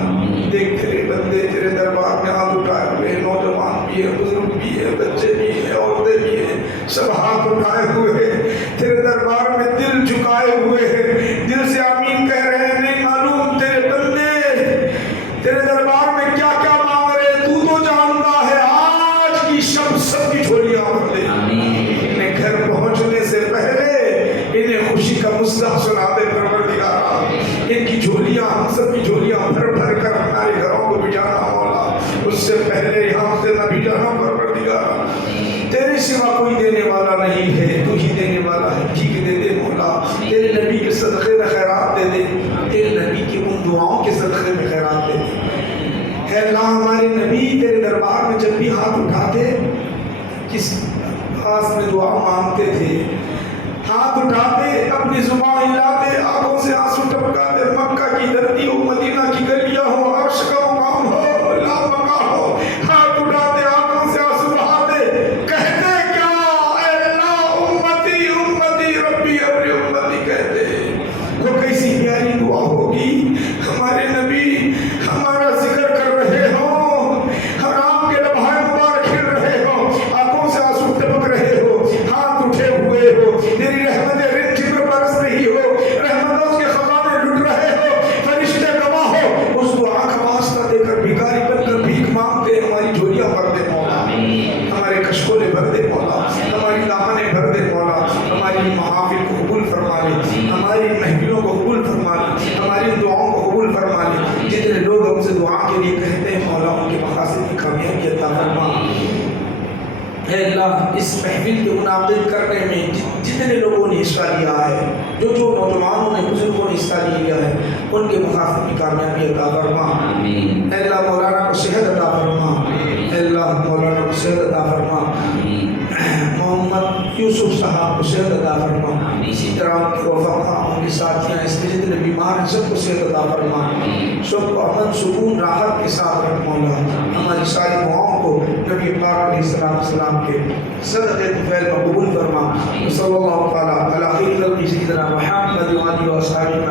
دیکھ تیرے بندے تیرے دربار میں ہاتھ اٹھائے ہوئے ہیں. نوجوان بھی ہیں, بزرگ بھی ہیں, بچے بھی ہیں, عورتیں بھی ہیں. سب ہاتھ اٹھائے ہوئے ہیں تیرے دربار میں, دل جھکائے ہوئے ہیں. دل سے آمین کہہ رہے ہیں. نہیں معلوم تیرے بندے تیرے دربار میں کیا کیا مانگ رہے, تو تو جانتا ہے. آج کی شب سب کی جھولیاں بھر دے. انہیں گھر پہنچنے سے پہلے انہیں خوشی کا مصداق سنا دے پروردگارا. ان کی جھولیاں, ہم سب کی جھولیاں بھر بھر کر ہمارے گھروں کو بھیجانا مولا. اس سے پہلے یہاں سے نہ بھیجانا پروردگارا. تیرے سوا کوئی دینے والا نہیں ہے, تو ہی دینے والا ہے. ٹھیک دے دے مولا. تیرے نبی کے صدقے میں خیرات دے دے. تیرے نبی کی ان دعاؤں کے صدقے میں خیرات دے دے. اے اللہ ہمارے نبی تیرے دربار میں جب بھی ہاتھ اٹھاتے, کس خاص میں دعا مانگتے تھے, ہاتھ اٹھاتے, اپنی زبان ہلاتے, آنکھوں سے آنسو ٹپکاتے. مکہ کی دھرتی ہو, مدینہ کی گلیاں ہو, عرش کا مقام ہو, لا مقام ہو, ہاتھ اٹھاتے, آنکھوں سے آنسو بہاتے, کہتے کیا, اے اللہ امتی امتی ربی ابری امتی کہتے. وہ کیسی پیاری دعا ہوگی. ہمارے نبی ہمارا ذکر کر رہے ہوں, حرام کے لمحے مبارک کھل رہے ہو, آنکھوں سے آنسو ٹپک رہے ہو, ہاتھ اٹھے ہوئے ہو, تیری رحمتیں رن جگر برس رہی ہو, رحمتوں کے خزانے لٹ رہے ہو. فرشتے جتنے لوگوں نے حصہ لیا ہے، جو نوجوانوں نے بزرگوں نے حصہ لیا ہے، ان کے مقاصد کی کامیابی عطا فرما۔ آمین اے اللہ مولانا کو صحت عطا فرما، اے اللہ مولانا کو صحت عطا فرما، محمد یوسف صاحب کو صحت عطا فرما، اسی طرح ان کے رفقا، ان کے ساتھیاں، اس کے جتنے بیمار ہیں سب کو صحت عطا فرما، سب کو امن سکون راحت کے ساتھ رکھ مولا۔ ہماری ساری دعاؤں کو نبی پاک علیہ السلام کے صدقے طفیل مقبول فرما۔ صلی اللہ تعالیٰ علی خیر خلق سیدنا محمد و آلہ و اصحابہ